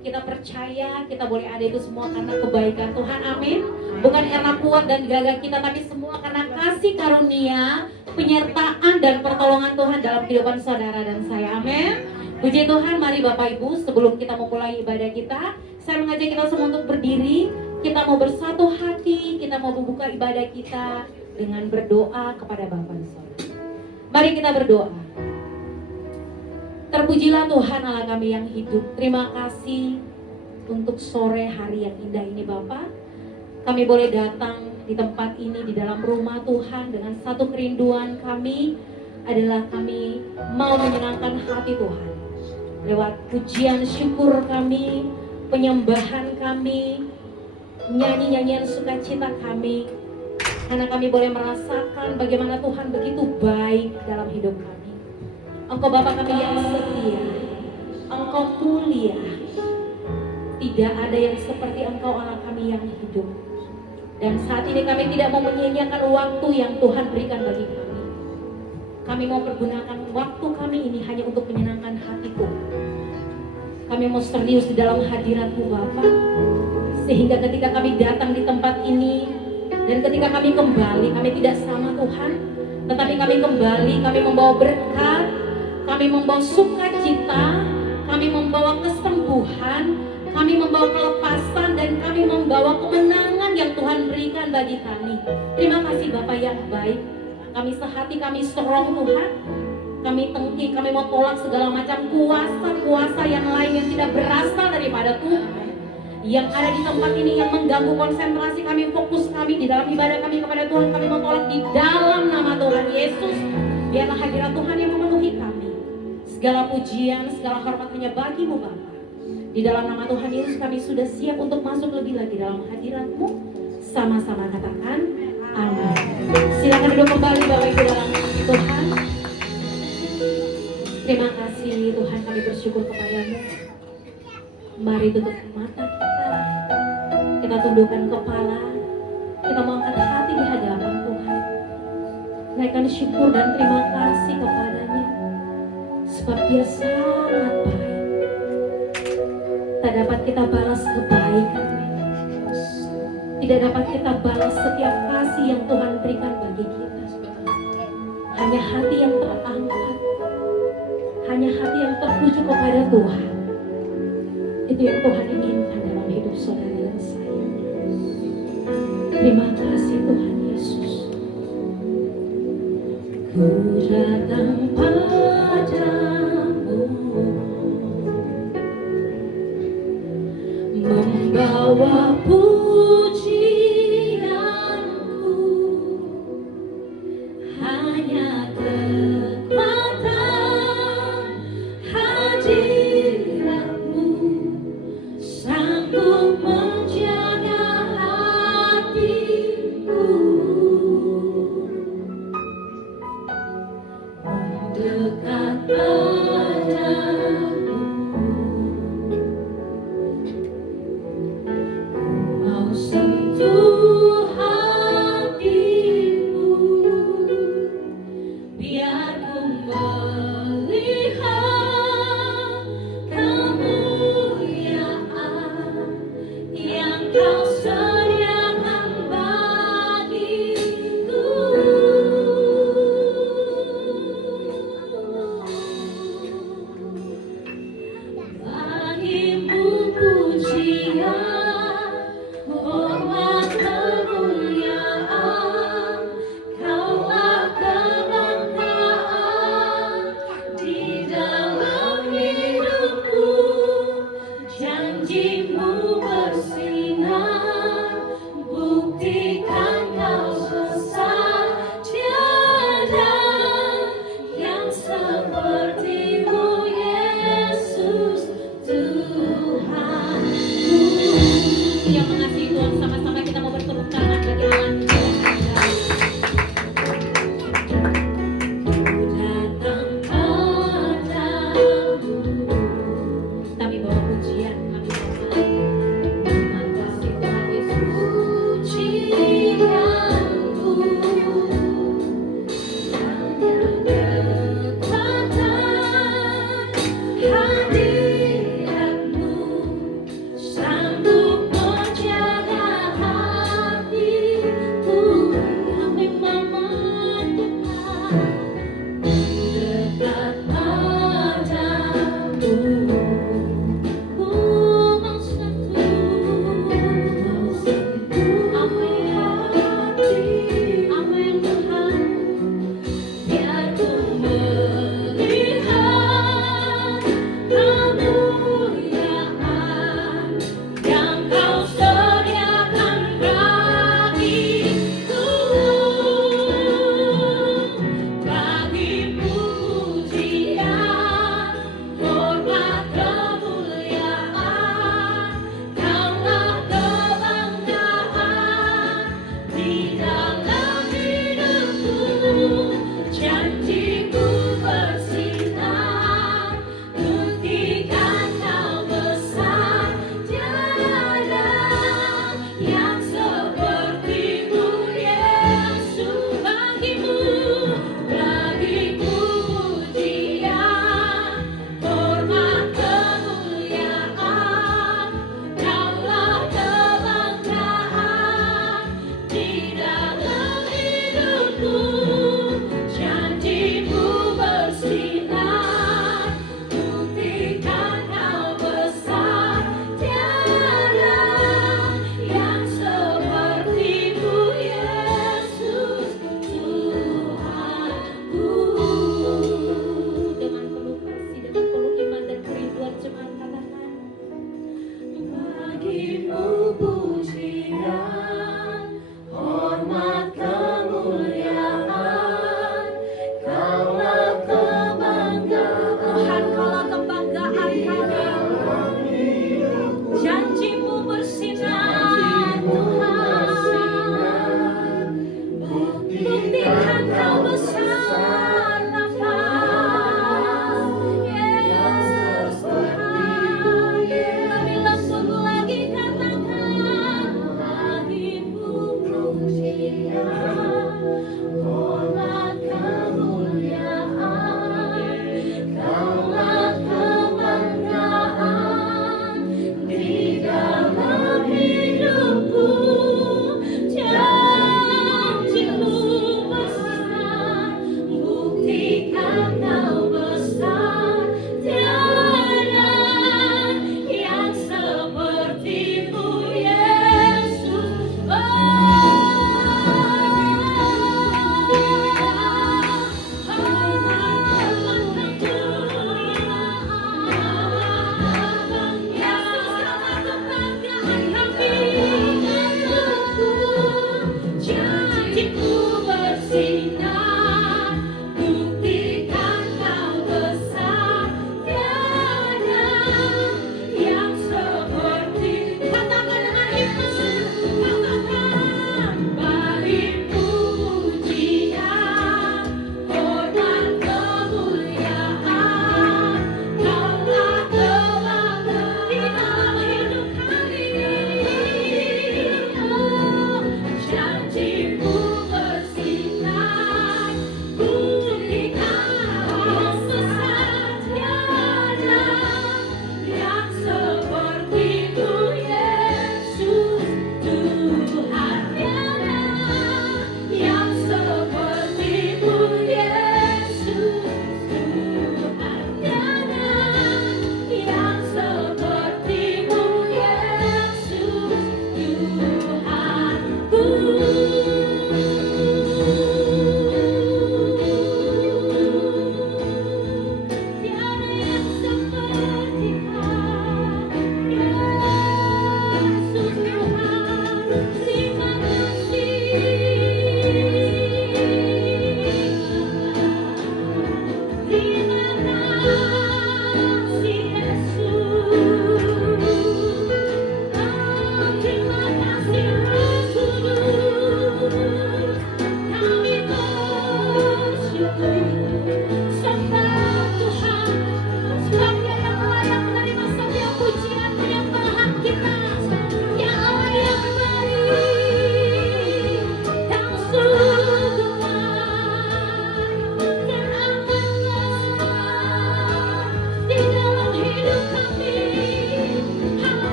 Kita percaya kita boleh ada itu semua karena kebaikan Tuhan, amin. Bukan karena kuat dan gagah kita, tapi semua karena kasih karunia, penyertaan dan pertolongan Tuhan dalam kehidupan saudara dan saya, amin. Puji Tuhan, mari Bapak Ibu, sebelum kita memulai ibadah kita, saya mengajak kita semua untuk berdiri. Kita mau bersatu hati, kita mau membuka ibadah kita dengan berdoa kepada Bapa di sorga. Mari kita berdoa. Terpujilah Tuhan Allah kami yang hidup. Terima kasih untuk sore hari yang indah ini Bapa. Kami boleh datang di tempat ini, di dalam rumah Tuhan, dengan satu kerinduan kami adalah kami mau menyenangkan hati Tuhan. Lewat pujian syukur kami, penyembahan kami, nyanyi-nyanyian sukacita kami. Karena kami boleh merasakan bagaimana Tuhan begitu baik dalam hidup kami. Engkau Bapa kami yang setia, Engkau mulia. Tidak ada yang seperti Engkau Allah kami yang hidup. Dan saat ini kami tidak mau menyia-nyiakan waktu yang Tuhan berikan bagi kami. Kami mau pergunakan waktu kami ini hanya untuk menyenangkan hati-Mu. Kami mau serius di dalam hadirat-Mu Bapa. Sehingga ketika kami datang di tempat ini dan ketika kami kembali, kami tidak sama Tuhan. Tetapi kami kembali, kami membawa berkat, kami membawa sukacita, kami membawa kesembuhan, kami membawa kelepasan, dan kami membawa kemenangan yang Tuhan berikan bagi kami. Terima kasih Bapak yang baik. Kami sehati, kami serong Tuhan. Kami tengki, kami mau tolak segala macam kuasa-kuasa yang lain yang tidak berasal daripada Tuhan. Yang ada di tempat ini yang mengganggu konsentrasi kami, fokus kami di dalam ibadah kami kepada Tuhan. Kami mau tolak di dalam nama Tuhan Yesus. Biarlah hadirat Tuhan yang memenuhi kami. Segala pujian, segala hormat hanya bagi-Mu Bapa. Di dalam nama Tuhan Yesus kami sudah siap untuk masuk lebih lagi dalam hadirat-Mu. Sama-sama katakan amin. Silakan duduk kembali Bapak Ibu dalam Tuhan. Terima kasih Tuhan, kami bersyukur kepada-Mu. Mari tutup mata kita. Kita tundukkan kepala. Kita mau angkat hati di hadapan Tuhan. Naikkan syukur dan terima kasih kepada-Nya. Sebab Dia sangat baik. Tak dapat kita balas kebaikan. Tidak dapat kita balas setiap kasih yang Tuhan berikan bagi kita. Hanya hati yang terangkat, hanya hati yang tertuju kepada Tuhan. Itu yang Tuhan inginkan dalam hidup saudara dan saya. Terima kasih Tuhan Yesus. Ku datang padamu, membawa pujianku, hanya kekuatan hadirat-Mu sanggup menjaga hatiku. Dekat padamu, mau sentuh hatimu, biar ku melihat kemuliaan yang Kau sediakan bagiku. Bagi-Mu pujian, hormat kemuliaan, Kaulah kebanggaan di dalam hidupku. Janji-Mu bersinar, buktikan Kau sesaja yang seperti-Mu Yesus Tuhanku. Yang mengasihi Tuhan, sama-sama kita mau bertepuk tangan bagi Allah. Datang padamu, kami bawa pujian, kami bawa terima kasih Tuhan Yesus. Pujianku hanya dekatan hadirat-Mu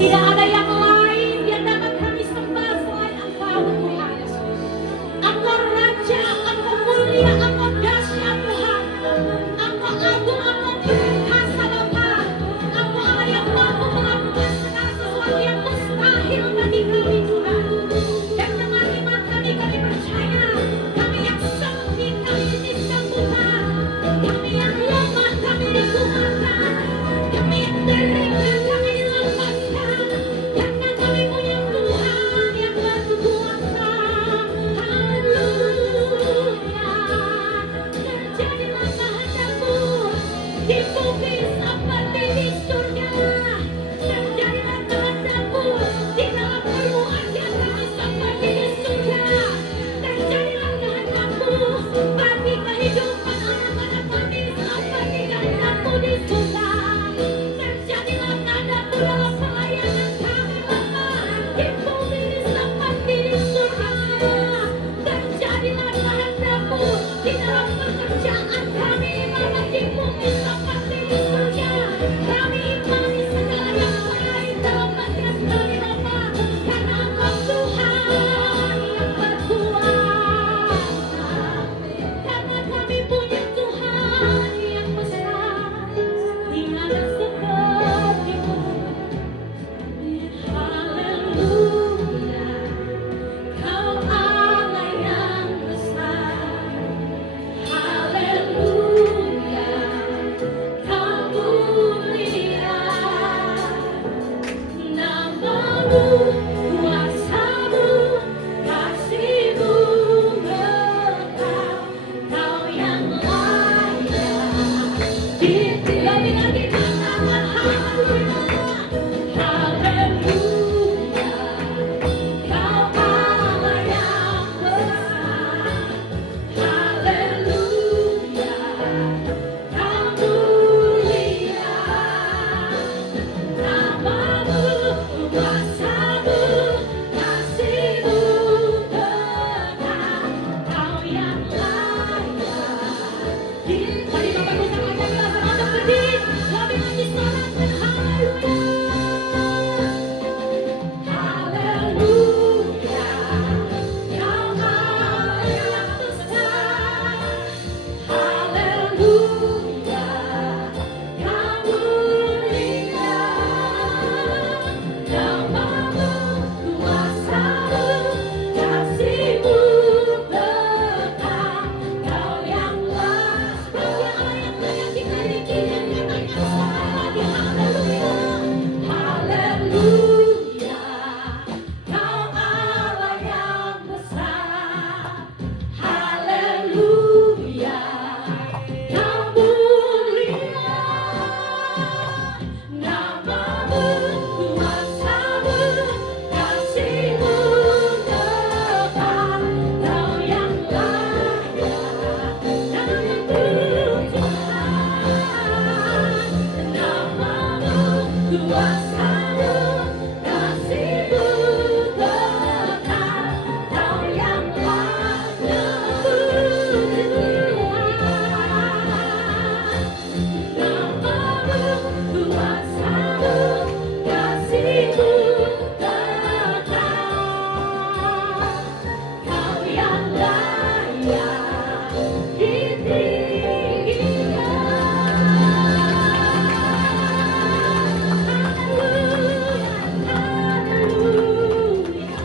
Tidak ada yang lain yang dapat kami sembah selain Engkau Tuhan. Engkau Raja, Engkau mulia, Engkau dahsyat Tuhan. Engkau agung, Engkau perkasa Bapa. Engkau Allah yang mampu melakukan segala sesuatu yang mustahil bagi kami Tuhan. Dan dengan iman kami percaya, kami yang sakit, kami disembuhkan. Kami yang lemah, kami dikuatkan. Kami yang teringat, kami dilepaskan. Karena kami punya Tuhan yang berkuasa. Haleluya. Terjadilah kehendak-Mu di bumi seperti di surga. Terjadilah kehendak-Mu di dalam keluarga kami seperti di surga. Terjadilah kehendak-Mu bagi kehidupan anak-anak kami seperti kehendak-Mu di surga. Terjadilah kehendak-Mu dalam pelayanan kami Bapa di bumi seperti di surga. Terjadilah kehendak-Mu di dalam pekerjaan kami Bapa di bumi seperti di surga. Kami imani segala yang baik dalam bagian kami Bapa, karena Engkau Tuhan yang berkuasa. Karena kami punya Tuhan yang besar, tiada seperti-Mu. Haleluya, Kau Allah yang besar. Haleluya, Kau mulia. Nama-Mu, kuasa-Mu, kasih-Mu kekal. Kau yang layak lebih lagi katakan haleluya. Haleluya, Kau Allah yang besar. Haleluya, Kau mulia. Nama-Mu, kuasa-Mu, kasih-Mu kekal. Kau yang layak. Mari Bapak Ibu sama saya sama untuk berdiri, lebih lagi sorakan haleluya. Haleluya, Kau Allah yang besar. Haleluya, Kau mulia. Nama-Mu, kuasa-Mu, kasih-Mu kekal. Kau yang layak, Kau yang layak dimiliki dan katanya lagi haleluya. Haleluya, Kau Allah yang besar. Haleluya, Kau mulia. Nama-Mu, kuasa-Mu, kasih-Mu kekal. Kau yang layak dan Tuhan. Nama-Mu, kuasa-Mu, kasih-Mu kekal. Kau yang layak Tuhan. Nama-Mu, kuasa-Mu, kasih-Mu kekal. Kau yang layak ditinggikan. Haleluya,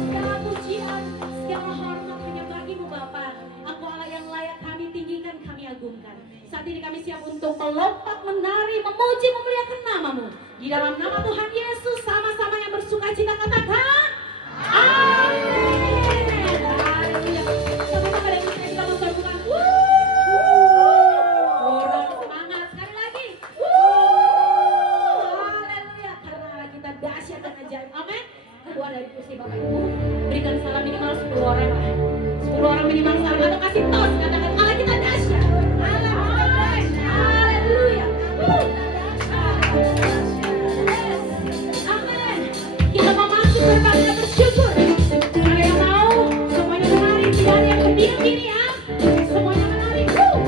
segala pujian, segala hormat hanya bagi-Mu Bapa. Engkau Allah yang layak kami tinggikan, kami agungkan. Saat ini kami siap untuk melompat, menari, memuji, memuliakan nama-Mu. Di dalam nama Tuhan Yesus, sama-sama yang bersukacita katakan amin. Haleluya. Sama-sama dengan saya kita memperbukakan orang semangat sekali lagi. Haleluya. Karena kita dahsyat dan ajaib. Amin. Keluar dari kursi Bapak Ibu, berikan salam minimal 10 orang lah. 10 orang minimal salam atau kasih tos, katakan Allah kita dahsyat. Haleluya. Amin. Kita mau masuk berbangga bersyukur. Ada yang mau? Semuanya menari, tidak ada yang berdiam diri ya. Semuanya menari. Amin.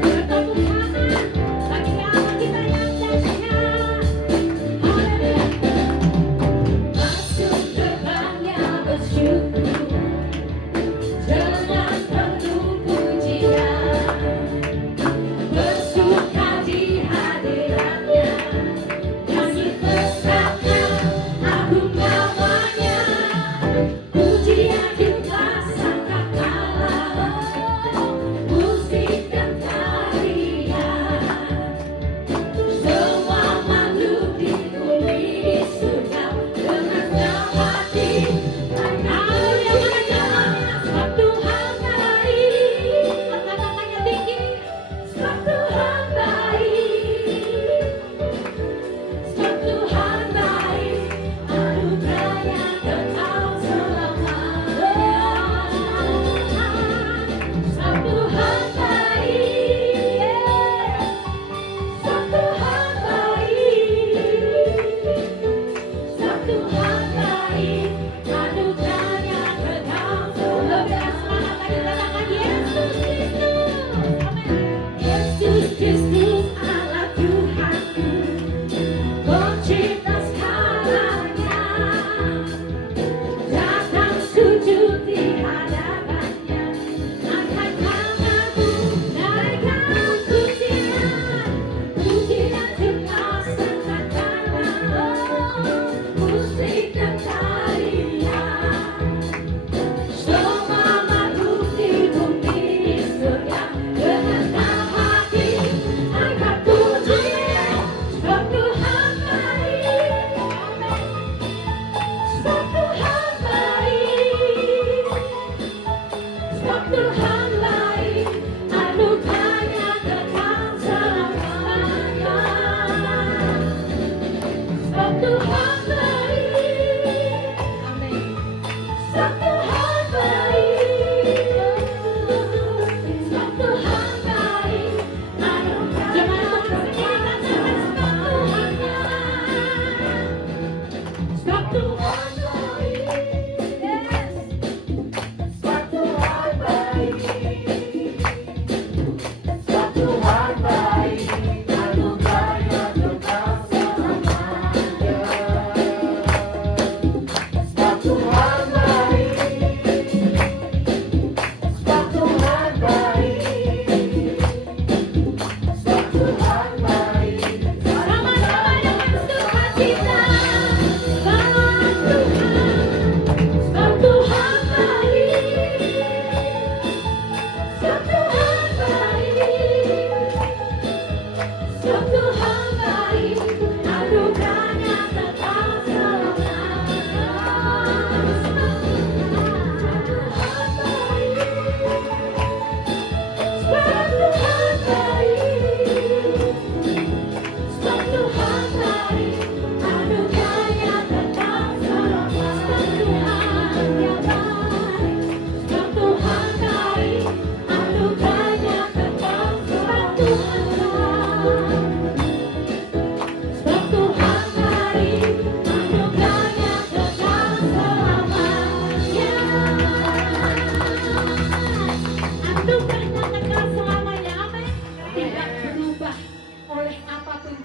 Bertepuk tangan bagi Allah kita yang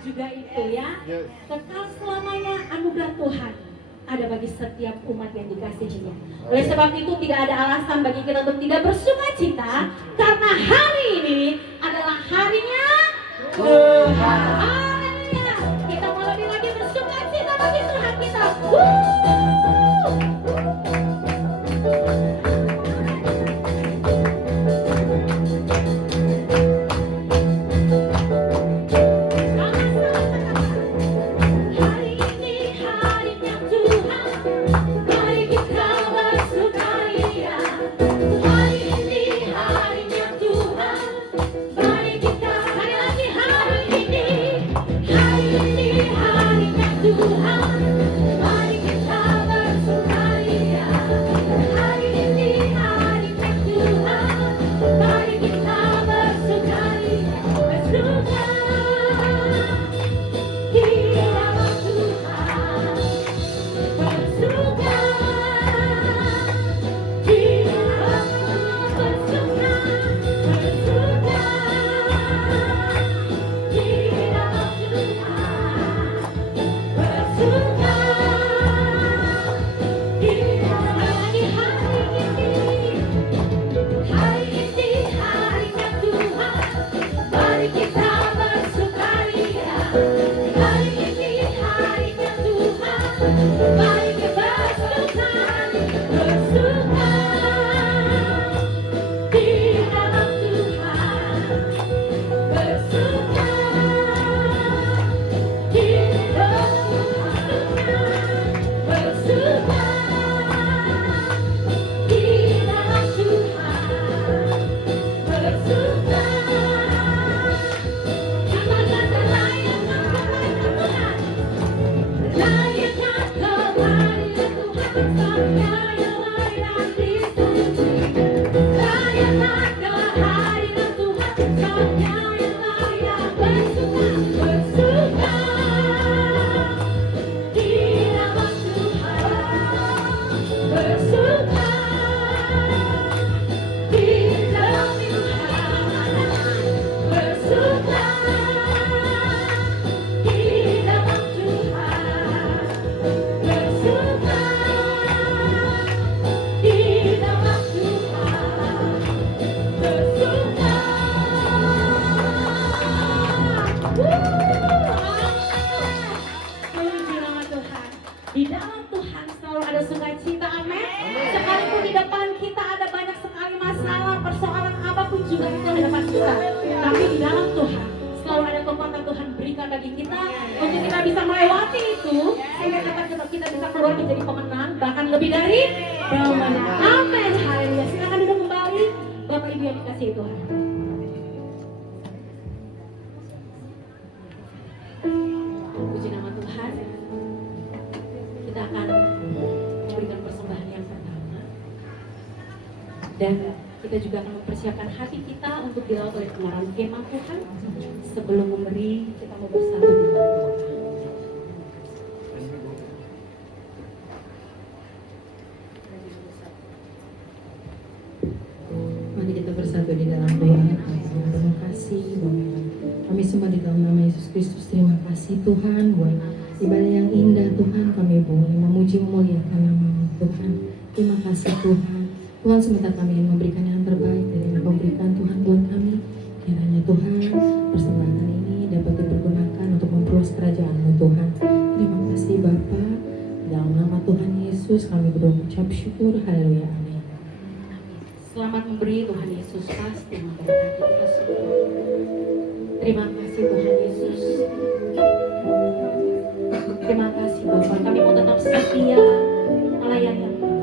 juga itu ya. Kekal selamanya anugerah Tuhan ada bagi setiap umat yang dikasihinya. Oleh sebab itu tidak ada alasan bagi kita untuk tidak bersuka cita, karena hari ini adalah harinya Tuhan. Haleluya. Kita mau lebih lagi bersuka cita bagi Tuhan kita. Di dalam Tuhan selalu ada sukacita, amin. Sekalipun di depan kita ada banyak sekali masalah, persoalan apapun juga itu di depan kita, tapi di dalam Tuhan selalu ada kekuatan Tuhan berikan bagi kita untuk kita bisa melewati itu, sehingga kita bisa keluar menjadi pemenang, bahkan lebih dari pemenang. Amin, haleluya. Silakan duduk kembali, Bapak Ibu yang dikasihi Tuhan. Puji nama Tuhan. Kita akan memberikan persembahan yang pertama, dan kita juga akan mempersiapkan hati kita untuk dilaut oleh kemarahan kemah Tuhan. Sebelum memberi, kita mau bersatu di dalam doa. Mari kita bersatu di dalam doa. Terima kasih Bapak. Kami semua di dalam nama Yesus Kristus, terima kasih Tuhan buat ibadah yang indah Tuhan. Kami boleh memuji memuliakan nama Tuhan. Terima kasih Tuhan. Tuhan, sebentar kami ingin memberikan yang terbaik dari yang memberikan Tuhan buat kami. Kiranya Tuhan persembahan ini dapat dipergunakan untuk memperluas kerajaan-Mu Tuhan. Terima kasih Bapa. Dalam nama Tuhan Yesus kami berdoa mengucap syukur. Haleluya. Amin. Selamat memberi, Tuhan Yesus pasti memberkati kita semua. Terima kasih Tuhan Yesus. Terima kasih Bapak. Kami mau tetap setia melayani Engkau.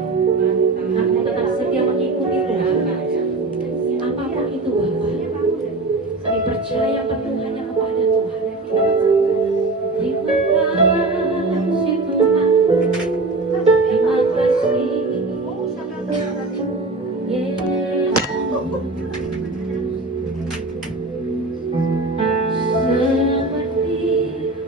Kami mau tetap setia mengikuti Tuhan. Apapun itu Bapak, kami percaya penuh hanya kepada Tuhan. Terima kasih Tuhan. Terima kasih. Seperti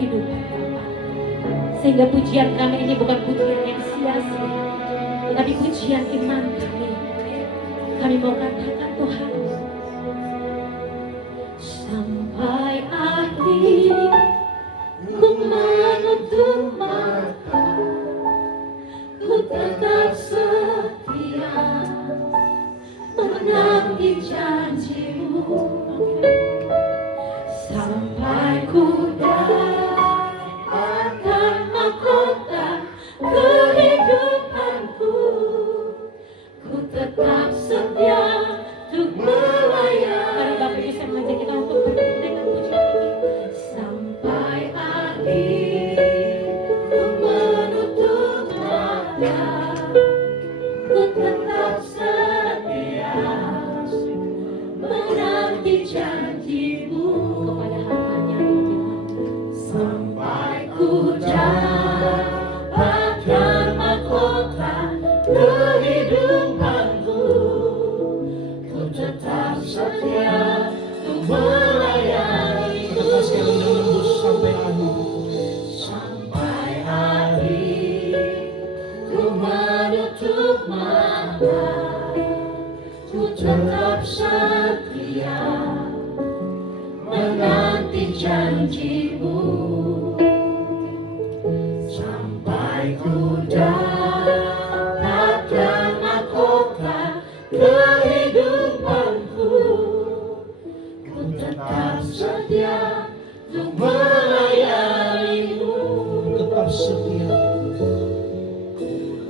kehidupan Bapa. Sehingga pujian kami ini bukan pujian yang sia-sia, tetapi pujian iman kami. Kami mau katakan Tuhan, sampai akhir ku menutup mata, ku tetap setia menanti janjimu, sampai ku dapatkan mahkota kehidupanku. Ku tetap setia untuk melayani. Bapak Ibu, saya mengajak kita untuk berdiri dengan pujian ini. Sampai akhir ku menutup mata, ku tetap setia menanti janjimu kepada hamba-Nya ya Tuhan. Sampai ku dapatkan mahkota kehidupanku, ku tetap setia untuk melayani. Kata sekali menembus sampai akhir. Sampai akhir ku menutup mata, ku tetap setia menanti janjimu, sampai ku dapatkan mahkota kehidupanku, ku tetap setia untuk melayanimu. Tetap setia.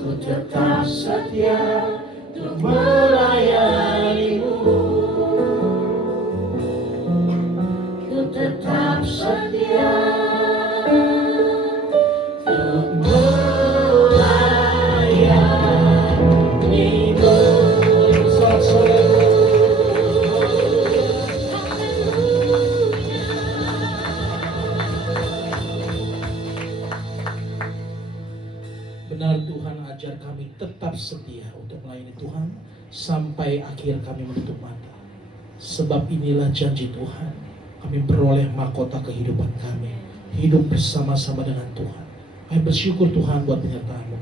Ku tetap setia untuk melayanimu. Ku tetap setia untuk melayanimu. Sorak-sorai. Benar Tuhan, ajar kami tetap setia untuk melayani Tuhan sampai akhir kami menutup mata. Sebab inilah janji Tuhan, kami beroleh mahkota kehidupan kami, hidup bersama-sama dengan Tuhan. Kami bersyukur Tuhan buat penyertaan-Mu.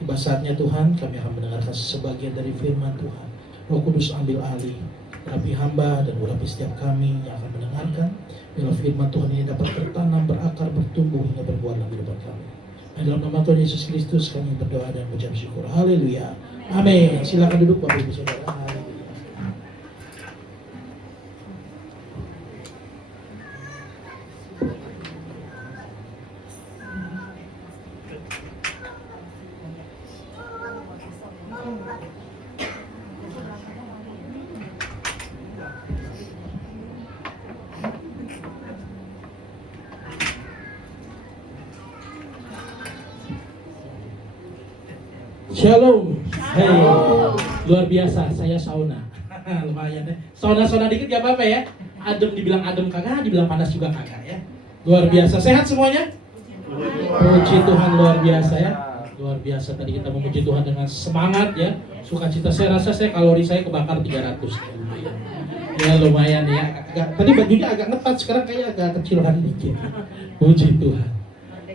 Tiba saatnya Tuhan, kami akan mendengarkan sebagian dari firman Tuhan. Roh Kudus ambil alih, urapi hamba dan urapi setiap kami yang akan mendengarkan. Biarlah firman Tuhan ini dapat tertanam, berakar, bertumbuh hingga berbuah dalam kehidupan kami. Dalam nama Tuhan Yesus Kristus kami berdoa dan mengucap syukur. Haleluya. Amin. Silakan duduk Bapak Ibu Saudara. Haleluya. Shalom. Hey, luar biasa. Saya sauna. Lumayan ya. Sauna-sauna dikit gak apa-apa ya. Adem dibilang adem kagak, dibilang panas juga kagak ya. Luar biasa. Sehat semuanya? Puji Tuhan, luar biasa ya. Luar biasa. Tadi kita memuji Tuhan dengan semangat ya. Sukacita. Saya rasa kalori saya kebakar 300. Lumayan. Ya lumayan ya. Tadi bajunya agak ngetat, sekarang kayak agak kecilan dikit. Puji Tuhan.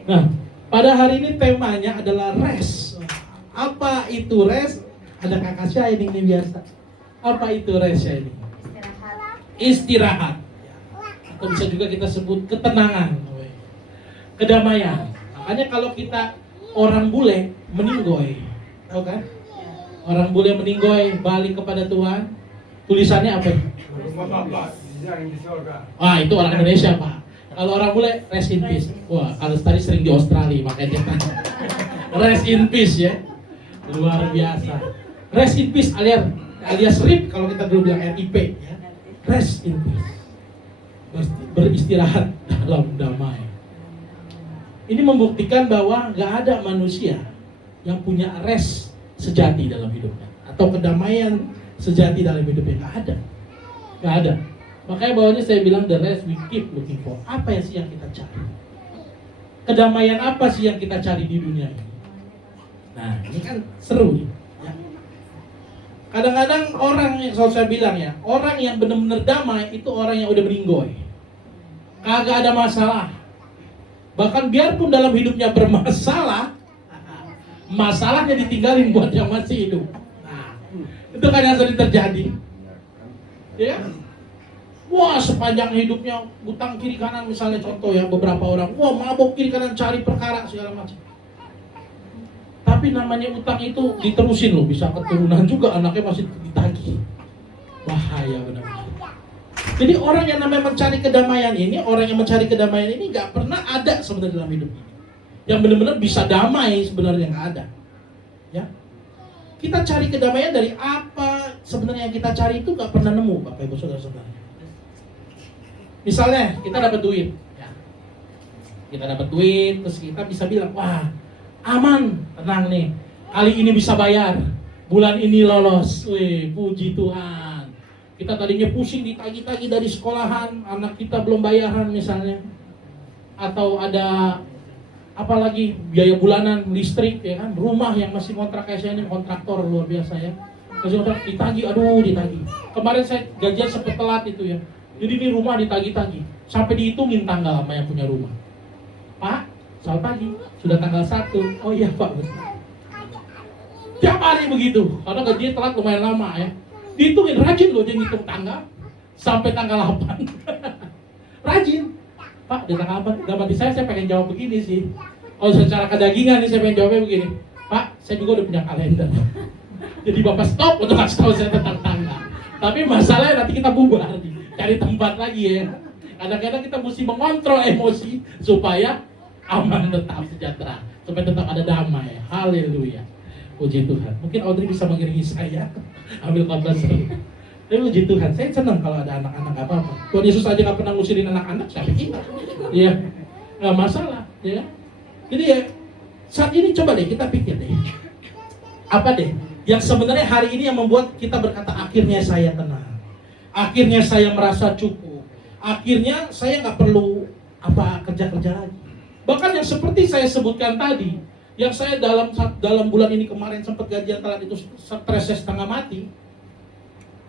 Nah, pada hari ini temanya adalah rest. Apa itu rest? Ada kakak saya ini biasa. Apa itu rest ya ini? Istirahat. Atau bisa juga kita sebut ketenangan, kedamaian. Makanya kalau kita orang bule meninggoy, tahu kan? Orang bule meninggoy balik kepada Tuhan. Tulisannya apa? Wah, itu orang Indonesia Pak. Kalau orang bule rest in peace. Wah, kalau tadi sering di Australia makanya dia rest in peace ya. Luar biasa. Rest in peace alias RIP kalau kita dulu bilang RIP ya. Rest in peace. Beristirahat dalam damai. Ini membuktikan bahwa gak ada manusia yang punya rest sejati dalam hidupnya atau kedamaian sejati dalam hidupnya. Gak ada. Makanya bawahnya saya bilang the rest we keep looking for. Apa yang sih yang kita cari? Kedamaian apa sih yang kita cari di dunia ini? Nah, ini kan seru nih. Ya. Kadang-kadang orang yang selalu saya bilang ya, orang yang benar-benar damai itu orang yang udah meninggoy. Kagak ada masalah. Bahkan biarpun dalam hidupnya bermasalah, masalahnya ditinggalin buat yang masih hidup. Nah, itu kan yang sering terjadi. Ya, wah sepanjang hidupnya utang kiri kanan, misalnya contoh ya, beberapa orang, wah mabok kiri kanan cari perkara segala macam. Tapi namanya utang itu diterusin loh, bisa keturunan juga anaknya masih ditagih. Bahaya benar-benar. Jadi orang yang namanya mencari kedamaian ini, orang yang mencari kedamaian ini nggak pernah ada sebenarnya dalam hidup ini. Yang benar-benar bisa damai sebenarnya nggak ada. Ya, kita cari kedamaian dari apa? Sebenarnya yang kita cari itu nggak pernah nemu, Bapak Ibu Saudara-saudara. Misalnya kita dapat duit, ya. Kita dapat duit, terus kita bisa bilang, wah aman, tenang nih, kali ini bisa bayar, bulan ini lolos, wih puji Tuhan. Kita tadinya pusing ditagih-tagih dari sekolahan, anak kita belum bayaran misalnya, atau ada apalagi biaya bulanan listrik, ya kan, rumah yang masih kontrak, kayak saya ini kontraktor luar biasa ya, masih kontrak ditagih, aduh ditagih. Kemarin saya gajian sempat telat itu ya, jadi ini rumah ditagih-tagih, sampai dihitungin tanggal sama yang punya rumah. Pak, selamat pagi, sudah tanggal 1. Oh iya Pak, tiap hari begitu, karena gajinya telat lumayan lama ya. Dihitungin, rajin loh dia ngitung tanggal sampai tanggal 8. Rajin. Pak, di tanggal 8, dapat di saya pengen jawab begini sih. Kalau secara kedagingan nih saya pengen jawabnya begini. Pak, saya juga udah punya kalender. Jadi Bapak stop untuk kasih tahu saya tentang tanggal. Tapi masalahnya nanti kita bubar, cari tempat lagi ya. Kadang-kadang kita mesti mengontrol emosi supaya aman, tetap sejahtera, supaya tetap ada damai. Haleluya. Puji Tuhan. Mungkin Audrey bisa mengiringi saya ambil khotbah seru. Tapi puji Tuhan, saya senang kalau ada anak-anak, gak apa-apa. Tuhan Yesus aja gak pernah ngusirin anak-anak, siapa kita? Iya, gak masalah, ya. Jadi ya, saat ini coba deh kita pikir deh, apa deh yang sebenarnya hari ini yang membuat kita berkata akhirnya saya tenang, akhirnya saya merasa cukup, akhirnya saya gak perlu apa kerja-kerja lagi. Bahkan yang seperti saya sebutkan tadi, yang saya dalam bulan ini kemarin sempat gajian telat itu stresnya setengah mati,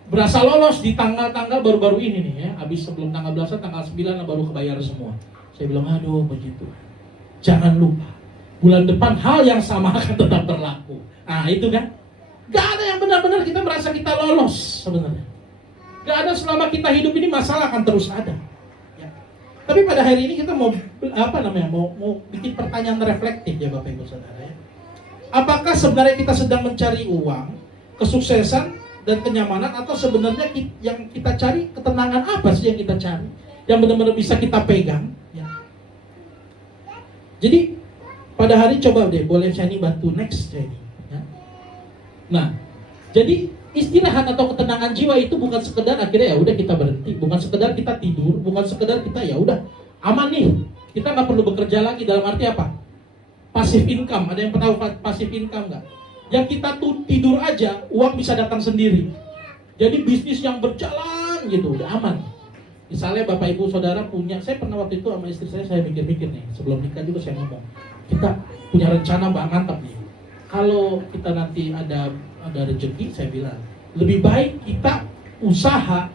berasa lolos di tanggal-tanggal baru-baru ini nih ya, habis sebelum tanggal belasan, tanggal 9 baru kebayar semua. Saya bilang aduh begitu. Jangan lupa bulan depan hal yang sama akan tetap berlaku. Nah itu kan, gak ada yang benar-benar kita merasa kita lolos sebenarnya. Gak ada, selama kita hidup ini masalah akan terus ada. Tapi pada hari ini kita mau mau bikin pertanyaan reflektif ya Bapak Ibu Saudara ya. Apakah sebenarnya kita sedang mencari uang, kesuksesan dan kenyamanan, atau sebenarnya yang kita cari ketenangan apa sih yang kita cari? Yang benar-benar bisa kita pegang ya. Jadi pada hari coba deh boleh Shani bantu next Shani ya. Nah, jadi istirahat atau ketenangan jiwa itu bukan sekedar akhirnya ya udah kita berhenti, bukan sekedar kita tidur, bukan sekedar kita ya udah aman nih, kita nggak perlu bekerja lagi. Dalam arti apa? Passive income. Ada yang tahu passive income nggak? Yang kita tuh tidur aja uang bisa datang sendiri. Jadi bisnis yang berjalan gitu udah aman. Misalnya Bapak Ibu Saudara punya, saya pernah waktu itu sama istri saya mikir-mikir nih, sebelum nikah juga saya ngomong, kita punya rencana mantap nih. Kalau kita nanti ada rezeki, saya bilang lebih baik kita usaha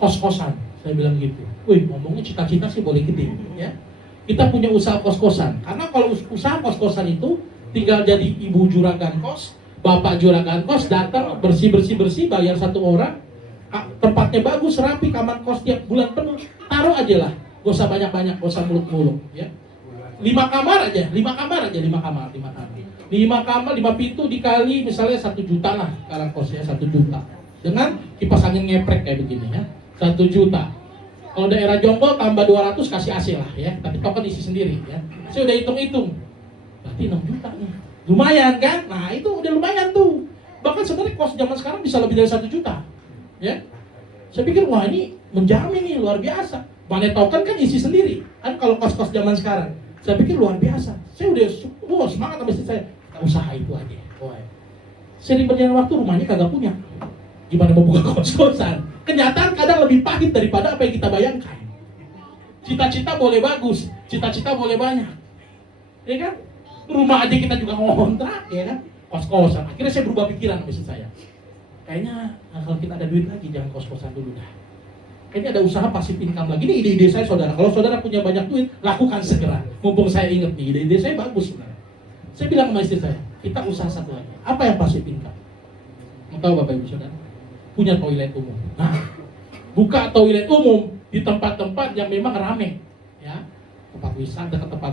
kos-kosan. Saya bilang gitu. Wih, ngomongnya cita-cita sih boleh gede ya. Kita punya usaha kos-kosan. Karena kalau usaha kos-kosan itu tinggal jadi ibu juragan kos, bapak juragan kos, datang bersih-bersih, bayar satu orang, tempatnya bagus, rapi, kamar kos tiap bulan penuh, taruh aja lah. Gak usah banyak-banyak, gak usah muluk-muluk ya. 5 kamar aja, 5 kamar, 5 pintu dikali misalnya 1 juta lah sekarang kosnya 1 juta. Dengan kipas angin ngeprek kayak begini ya, 1 juta. Kalau daerah Jonggol tambah 200 kasih AC lah ya, tapi token isi sendiri ya. Saya udah hitung-hitung, berarti 6 juta nih. Lumayan kan? Nah itu udah lumayan tuh. Bahkan sebenarnya kos zaman sekarang bisa lebih dari 1 juta ya. Saya pikir wah ini menjamin nih luar biasa. Money token kan isi sendiri kan kalau kos-kos zaman sekarang. Saya pikir luar biasa. Saya udah semangat sama istri saya. Kita usaha itu aja. Boy. Sering berjalan waktu rumahnya kagak punya. Gimana mau buka kos-kosan? Kenyataan kadang lebih pahit daripada apa yang kita bayangkan. Cita-cita boleh bagus, cita-cita boleh banyak. Ya kan? Rumah aja kita juga ngontrak, ya kan? Kos-kosan. Akhirnya saya berubah pikiran sama istri saya. Kayaknya kalau kita ada duit lagi jangan kos-kosan dulu dah. Ini ada usaha pasif income lagi. Ini ide-ide saya saudara. Kalau saudara punya banyak duit, lakukan segera. Mumpung saya ingat nih, ide-ide saya bagus saudara. Saya bilang sama istri saya, kita usaha satu lagi. Apa yang pasif income? Mau tahu Bapak Ibu saudara? Punya toilet umum. Nah, buka toilet umum di tempat-tempat yang memang ramai, ya, tempat wisata, ke tempat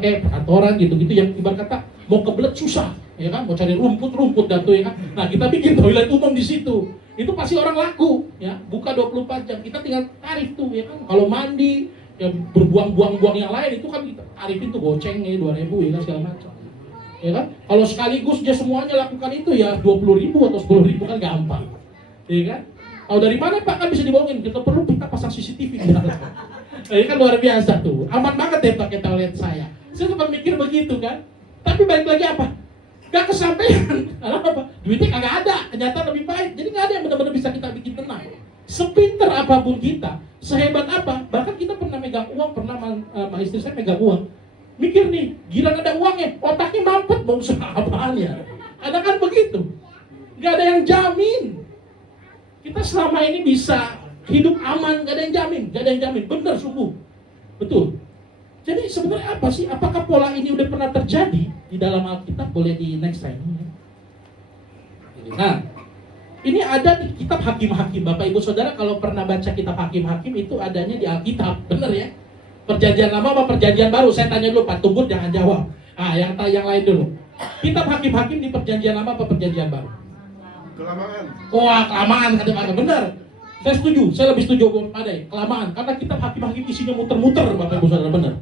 kayak perkantoran gitu-gitu yang ibarat kata mau kebelet susah, ya kan, mau cari rumput dan tuh, ya kan. Nah, kita bikin toilet umum di situ, itu pasti orang laku, ya, buka 24 jam, kita tinggal tarif tuh, ya kan, kalau mandi, ya berbuang-buang yang lain itu kan kita tarifin tuh gocengnya 2.000 ya kan segala macam, ya kan. Kalau sekaligus dia semuanya lakukan itu ya 20.000 atau 10.000 kan gampang, ya kan. Tahu dari mana Pak? Kan bisa dibohongin. Kita perlu kita pasang CCTV di dalam. Ini kan luar biasa tuh. Aman banget ya pakai toilet saya. Saya sempat mikir begitu kan. Tapi balik lagi apa? Gak kesampaian. Apa? Duitnya kagak ada. Kenyataan lebih baik. Jadi gak ada yang benar-benar bisa kita bikin tenang. Sepinter apapun kita, sehebat apa, bahkan kita pernah megang uang, pernah sama istri saya megang uang. Mikir nih, gila ada uangnya, otaknya mampet mau usaha apaan ya. Ada kan begitu. Gak ada yang jamin. Kita selama ini bisa hidup aman, gak ada yang jamin, benar sungguh, betul. Jadi sebenarnya apa sih? Apakah pola ini udah pernah terjadi di dalam Alkitab? Boleh di next slide. Nah, ini ada di kitab Hakim-Hakim. Bapak Ibu Saudara kalau pernah baca kitab Hakim-Hakim itu adanya di Alkitab, benar ya? Perjanjian Lama apa Perjanjian Baru? Saya tanya dulu, Pak Tunggut jangan jawab. Yang lain dulu. Kitab Hakim-Hakim di Perjanjian Lama apa Perjanjian Baru? Kelamaan. Wah, kelamaan kata-kata benar. Saya setuju, saya lebih setuju pada kelamaan karena kitab Hakim-Hakim isinya muter-muter Bapak Ibu Saudara, benar.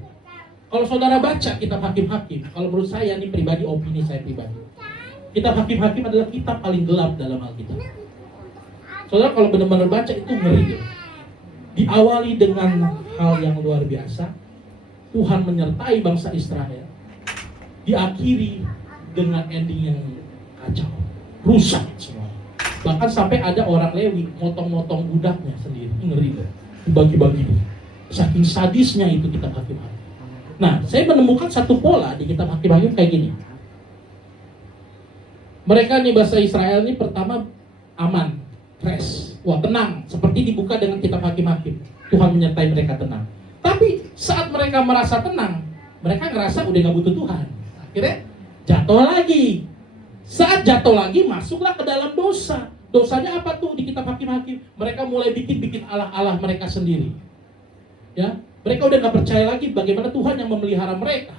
Kalau saudara baca kitab Hakim-Hakim, kalau menurut saya ini pribadi, opini saya pribadi, kitab Hakim-Hakim adalah kitab paling gelap dalam Alkitab. Saudara kalau benar-benar baca itu ngeri. Diawali dengan hal yang luar biasa, Tuhan menyertai bangsa Israel. Diakhiri dengan ending yang kacau, rusak semua. Bahkan sampai ada orang Lewi motong-motong budaknya sendiri, ngeri loh, dibagi-bagi. Saking sadisnya itu kitab Hakim-Hakim. Nah, saya menemukan satu pola di kitab Hakim-Hakim kayak gini. Mereka nih bahasa Israel ini pertama aman, rest, wah tenang, seperti dibuka dengan kitab Hakim-Hakim. Tuhan menyertai mereka tenang. Tapi saat mereka merasa tenang, mereka ngerasa udah gak butuh Tuhan. Akhirnya jatuh lagi. Saat jatuh lagi, masuklah ke dalam dosa. Dosanya apa tuh di kitab Hakim-Hakim? Mereka mulai bikin Allah-Allah mereka sendiri. Ya, mereka udah gak percaya lagi bagaimana Tuhan yang memelihara mereka.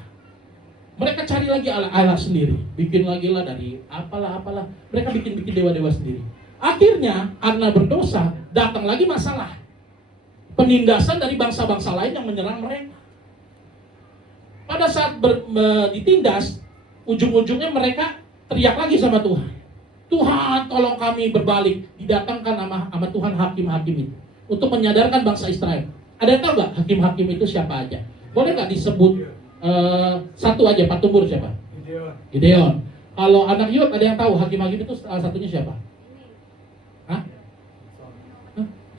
Mereka cari lagi Allah-Allah sendiri. Bikin lagi lah dari apalah. Mereka bikin dewa-dewa sendiri. Akhirnya, karena berdosa, datang lagi masalah. Penindasan dari bangsa-bangsa lain yang menyerang mereka. Pada saat ditindas, ujung-ujungnya mereka teriak lagi sama Tuhan. Tuhan tolong kami berbalik. Didatangkan sama Tuhan hakim-hakim itu untuk menyadarkan bangsa Israel. Ada yang tahu gak hakim-hakim itu siapa aja? Boleh gak disebut satu aja, Pak Tumbur siapa? Gideon. Kalau anak Yud ada yang tahu hakim-hakim itu salah satunya siapa? Hah?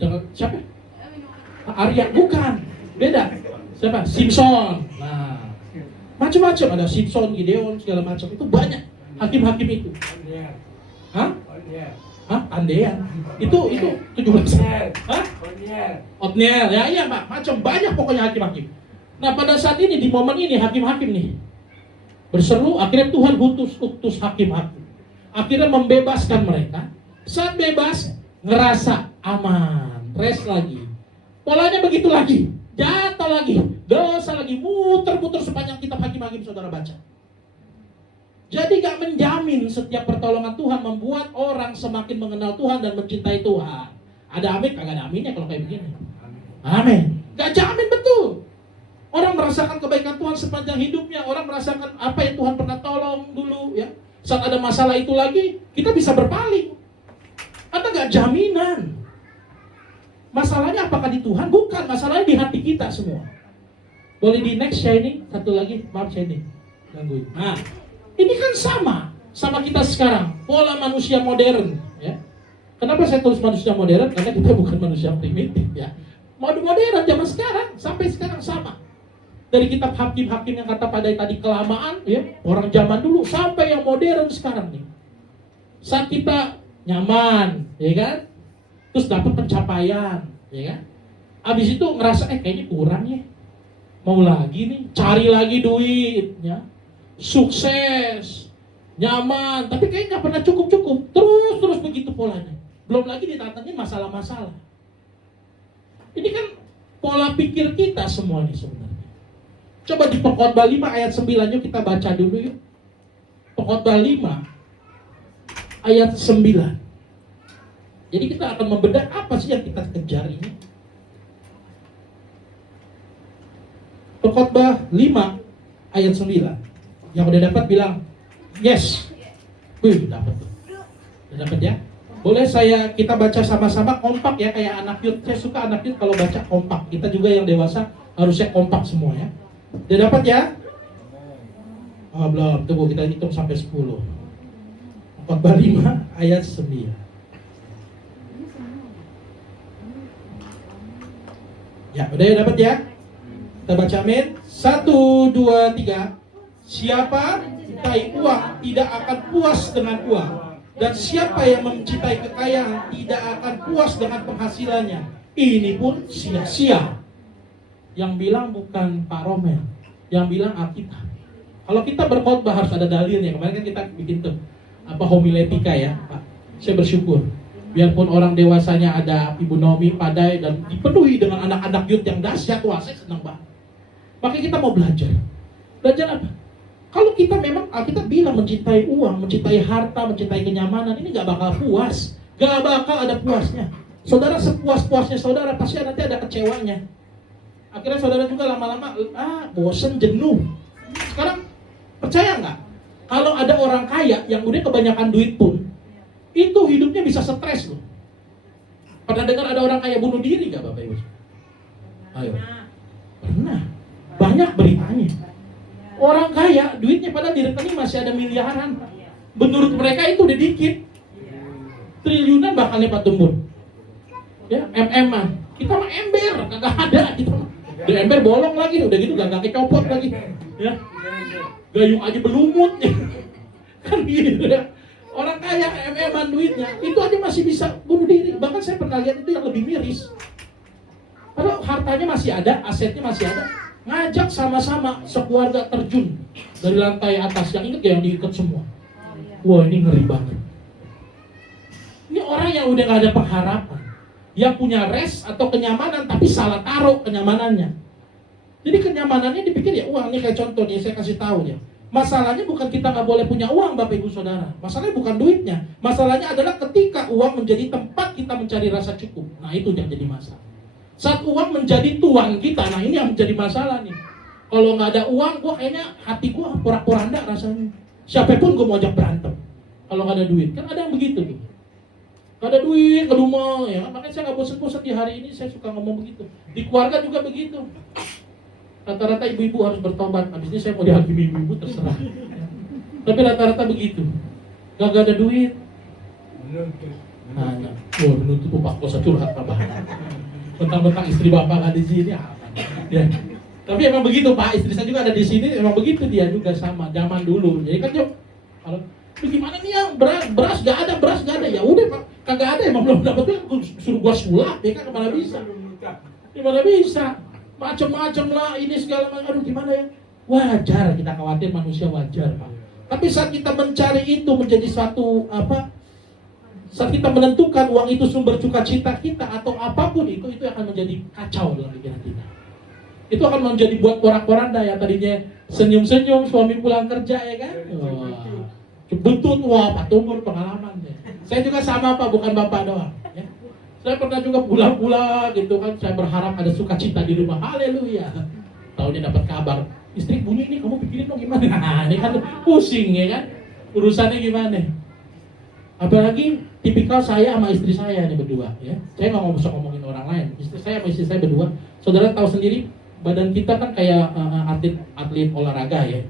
Jangan, siapa? Arya, bukan. Beda. Siapa? Simpson. Nah, macam-macam ada Simpson, Gideon, segala macam. Itu banyak hakim-hakim itu. Hah? Andean. Itu 17. Hah? Otniel. Ya iya, Pak. Macam banyak pokoknya hakim-hakim. Nah, pada saat ini di momen ini hakim-hakim nih berseru, akhirnya Tuhan utus hakim-hakim. Akhirnya membebaskan mereka. Saat bebas ngerasa aman, rest lagi. Polanya begitu lagi. Jatuh lagi, dosa lagi, muter-muter sepanjang kitab Hakim-Hakim saudara baca. Jadi gak menjamin setiap pertolongan Tuhan membuat orang semakin mengenal Tuhan dan mencintai Tuhan. Ada amin, kagak ada aminnya kalau kayak begini. Amin. Gak jamin betul. Orang merasakan kebaikan Tuhan sepanjang hidupnya. Orang merasakan apa yang Tuhan pernah tolong dulu, ya. Saat ada masalah itu lagi, kita bisa berpaling. Ada gak jaminan. Masalahnya apakah di Tuhan? Bukan, masalahnya di hati kita semua. Boleh di next Shiny? Satu lagi, maaf Shiny. Gangguin. Nah, ini kan sama kita sekarang. Pola manusia modern, ya. Kenapa saya tulis manusia modern? Karena kita bukan manusia primitif, ya. Modern zaman sekarang, sampai sekarang sama. Dari kitab hakim-hakim yang kata pada tadi kelamaan, ya, orang zaman dulu sampai yang modern sekarang nih. Saat kita nyaman, ya kan? Terus dapat pencapaian, ya kan? Abis itu ngerasa kayaknya kurang ya, mau lagi nih, cari lagi duitnya, sukses, nyaman, tapi kayaknya nggak pernah cukup, terus begitu polanya. Belum lagi ditantangin masalah-masalah. Ini kan pola pikir kita semua nih sebenarnya. Coba di Pengkhotbah 5 ayat 9, yuk kita baca dulu yuk. Pengkhotbah 5 ayat 9. Jadi kita akan membedah apa sih yang kita kejar ini. Pengkhotbah 5 ayat 9. Yang udah dapat bilang yes. Wih, dapat tuh. Udah dapat ya? Boleh kita baca sama-sama kompak ya, kayak anak youth. Saya suka anak youth kalau baca kompak. Kita juga yang dewasa harusnya kompak semua ya. Udah dapat ya? Oh, belum. Tunggu kita hitung sampai 10. Pengkhotbah 5 ayat 9. Ya, udah ya, dapat ya? Kita baca amin. 1, 2, 3. Siapa mencintai uang tidak akan puas dengan uang, dan siapa yang mencintai kekayaan tidak akan puas dengan penghasilannya. Ini pun sia-sia. Yang bilang bukan Pak Romel, yang bilang Alkitab. Kalau kita berkhotbah harus ada dalilnya. Kemarin kan kita bikin tuh homiletika ya, Pak. Saya bersyukur. Biarpun orang dewasanya ada Ibu Nomi, Padai, dan dipenuhi dengan anak-anak youth yang dahsyat, wah saya senang banget. Makanya kita mau belajar. Belajar apa? Kalau kita memang, kita bilang mencintai uang, mencintai harta, mencintai kenyamanan, ini gak bakal puas. Gak bakal ada puasnya. Saudara sepuas-puasnya saudara, pasti nanti ada kecewanya. Akhirnya saudara juga lama-lama, bosen, jenuh. Sekarang, percaya gak? Kalau ada orang kaya yang udah kebanyakan duit pun, itu hidupnya bisa stres loh. Pernah dengar ada orang kaya bunuh diri gak Bapak Ibu? Ayo. Pernah. Banyak beritanya. Orang kaya, duitnya pada di rekening masih ada miliaran. Menurut mereka itu udah dikit. Triliunan bakal Pak Tumbur. Ya, MM-an. Kita mah ember, kagak ada. Kita mah. Di ember bolong lagi, udah gitu gak kecopot lagi. Ya. Gayung aja berlumut. Kan gitu ya. Orang kaya MM-an duitnya, itu aja masih bisa bunuh diri. Bahkan saya pernah lihat itu yang lebih miris. Padahal hartanya masih ada, asetnya masih ada. Ngajak sama-sama sekeluarga terjun dari lantai atas. Yang inget gak yang diikat semua? Wah, ini ngeri banget. Ini orang yang udah gak ada pengharapan, yang punya rest atau kenyamanan, tapi salah taruh kenyamanannya. Jadi kenyamanannya dipikir ya uang. Ini kayak contoh nih, saya kasih tahu ya. Masalahnya bukan kita nggak boleh punya uang, Bapak Ibu Saudara. Masalahnya bukan duitnya. Masalahnya adalah ketika uang menjadi tempat kita mencari rasa cukup. Nah, itu yang jadi masalah. Saat uang menjadi tuan kita, nah ini yang menjadi masalah nih. Kalau nggak ada uang, kayaknya hati gua porak-poranda rasanya. Siapapun gua mau ajak berantem. Kalau nggak ada duit, kan ada yang begitu tuh. Nggak ada duit, ke rumah, ya kan? Makanya saya nggak bosan-bosan di hari ini saya suka ngomong begitu. Di keluarga juga begitu. Rata-rata ibu-ibu harus bertobat. Habis ini saya mau dihakimi ibu-ibu, terserah. Tapi rata-rata begitu. Gak ada duit. Nanya, menuntut Pak Kosa curhat Bapak. Mentang-mentang istri Bapak gak di sini. Ya. Tapi emang begitu Pak, istri saya juga ada di sini. Emang begitu dia juga sama. Zaman dulu. Jadi kan kalau gimana nih yang beras gak ada. Ya udah Pak, kagak ada emang belum dapat duit. Suruh gua sulap, ya kan kemana bisa? Gimana bisa? Macam-macam lah ini segala macam. Aduh gimana ya? Wajar kita khawatir, manusia wajar Pak. Tapi saat kita mencari itu menjadi suatu saat kita menentukan uang itu sumber sukacita kita atau apapun itu akan menjadi kacau dalam pikiran kita. Itu akan menjadi buat porak-poranda ya, tadinya senyum-senyum suami pulang kerja ya kan. Betul, Pak Tumbur pengalaman ya. Saya juga sama Pak, bukan Bapak doang ya. Saya pernah juga pulang-pulang gitu kan, saya berharap ada sukacita di rumah. Haleluya. Tahunya dapat kabar, istri bunyi ini, kamu pikirin dong gimana? Nah, ini kan pusing ya kan. Urusannya gimana? Apalagi tipikal saya sama istri saya nih berdua ya. Saya nggak mau ngomongin orang lain. Istri saya sama istri saya berdua. Saudara tahu sendiri, badan kita kan kayak atlet olahraga ya.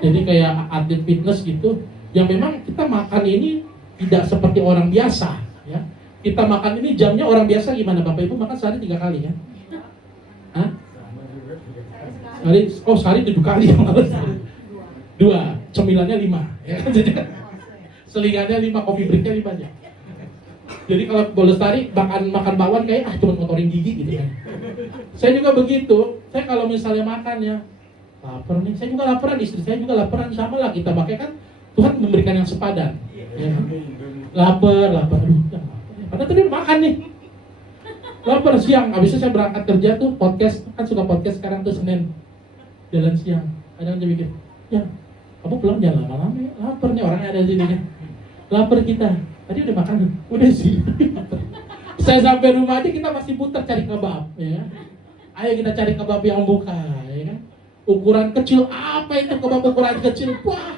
Jadi kayak atlet fitness gitu. Yang memang kita makan ini tidak seperti orang biasa ya. Kita makan ini jamnya orang biasa gimana Bapak Ibu makan sehari 3 kali ya? Hah? Sehari 7 kali ya malah. 2, cemilannya 5 ya. Selingannya 5, kopi breaknya 5 aja. Jadi kalau Bolestari makan bakwan kayak cuma ngotorin gigi gitu kan. Saya juga begitu. Saya kalau misalnya makan ya lapar nih, saya juga laparan, istri saya juga laparan, sama lah kita pakai kan Tuhan memberikan yang sepadan. Ya. Lapar, aduh, padahal tadi udah makan nih. Lapar siang, habisnya saya berangkat kerja tuh podcast, kan suka podcast sekarang tuh Senin jalan siang. Kadang dia mikir, ya kamu pulang jangan lama-lama ya, lapar nih orangnya ada di sini nih. Lapar kita, tadi udah makan nih, udah sih. Saya sampai rumah aja kita masih putar cari kebab, ya. Ayo kita cari kebab yang buka, ya kan? Ukuran kecil, apa itu kebab ukuran kecil? Wah,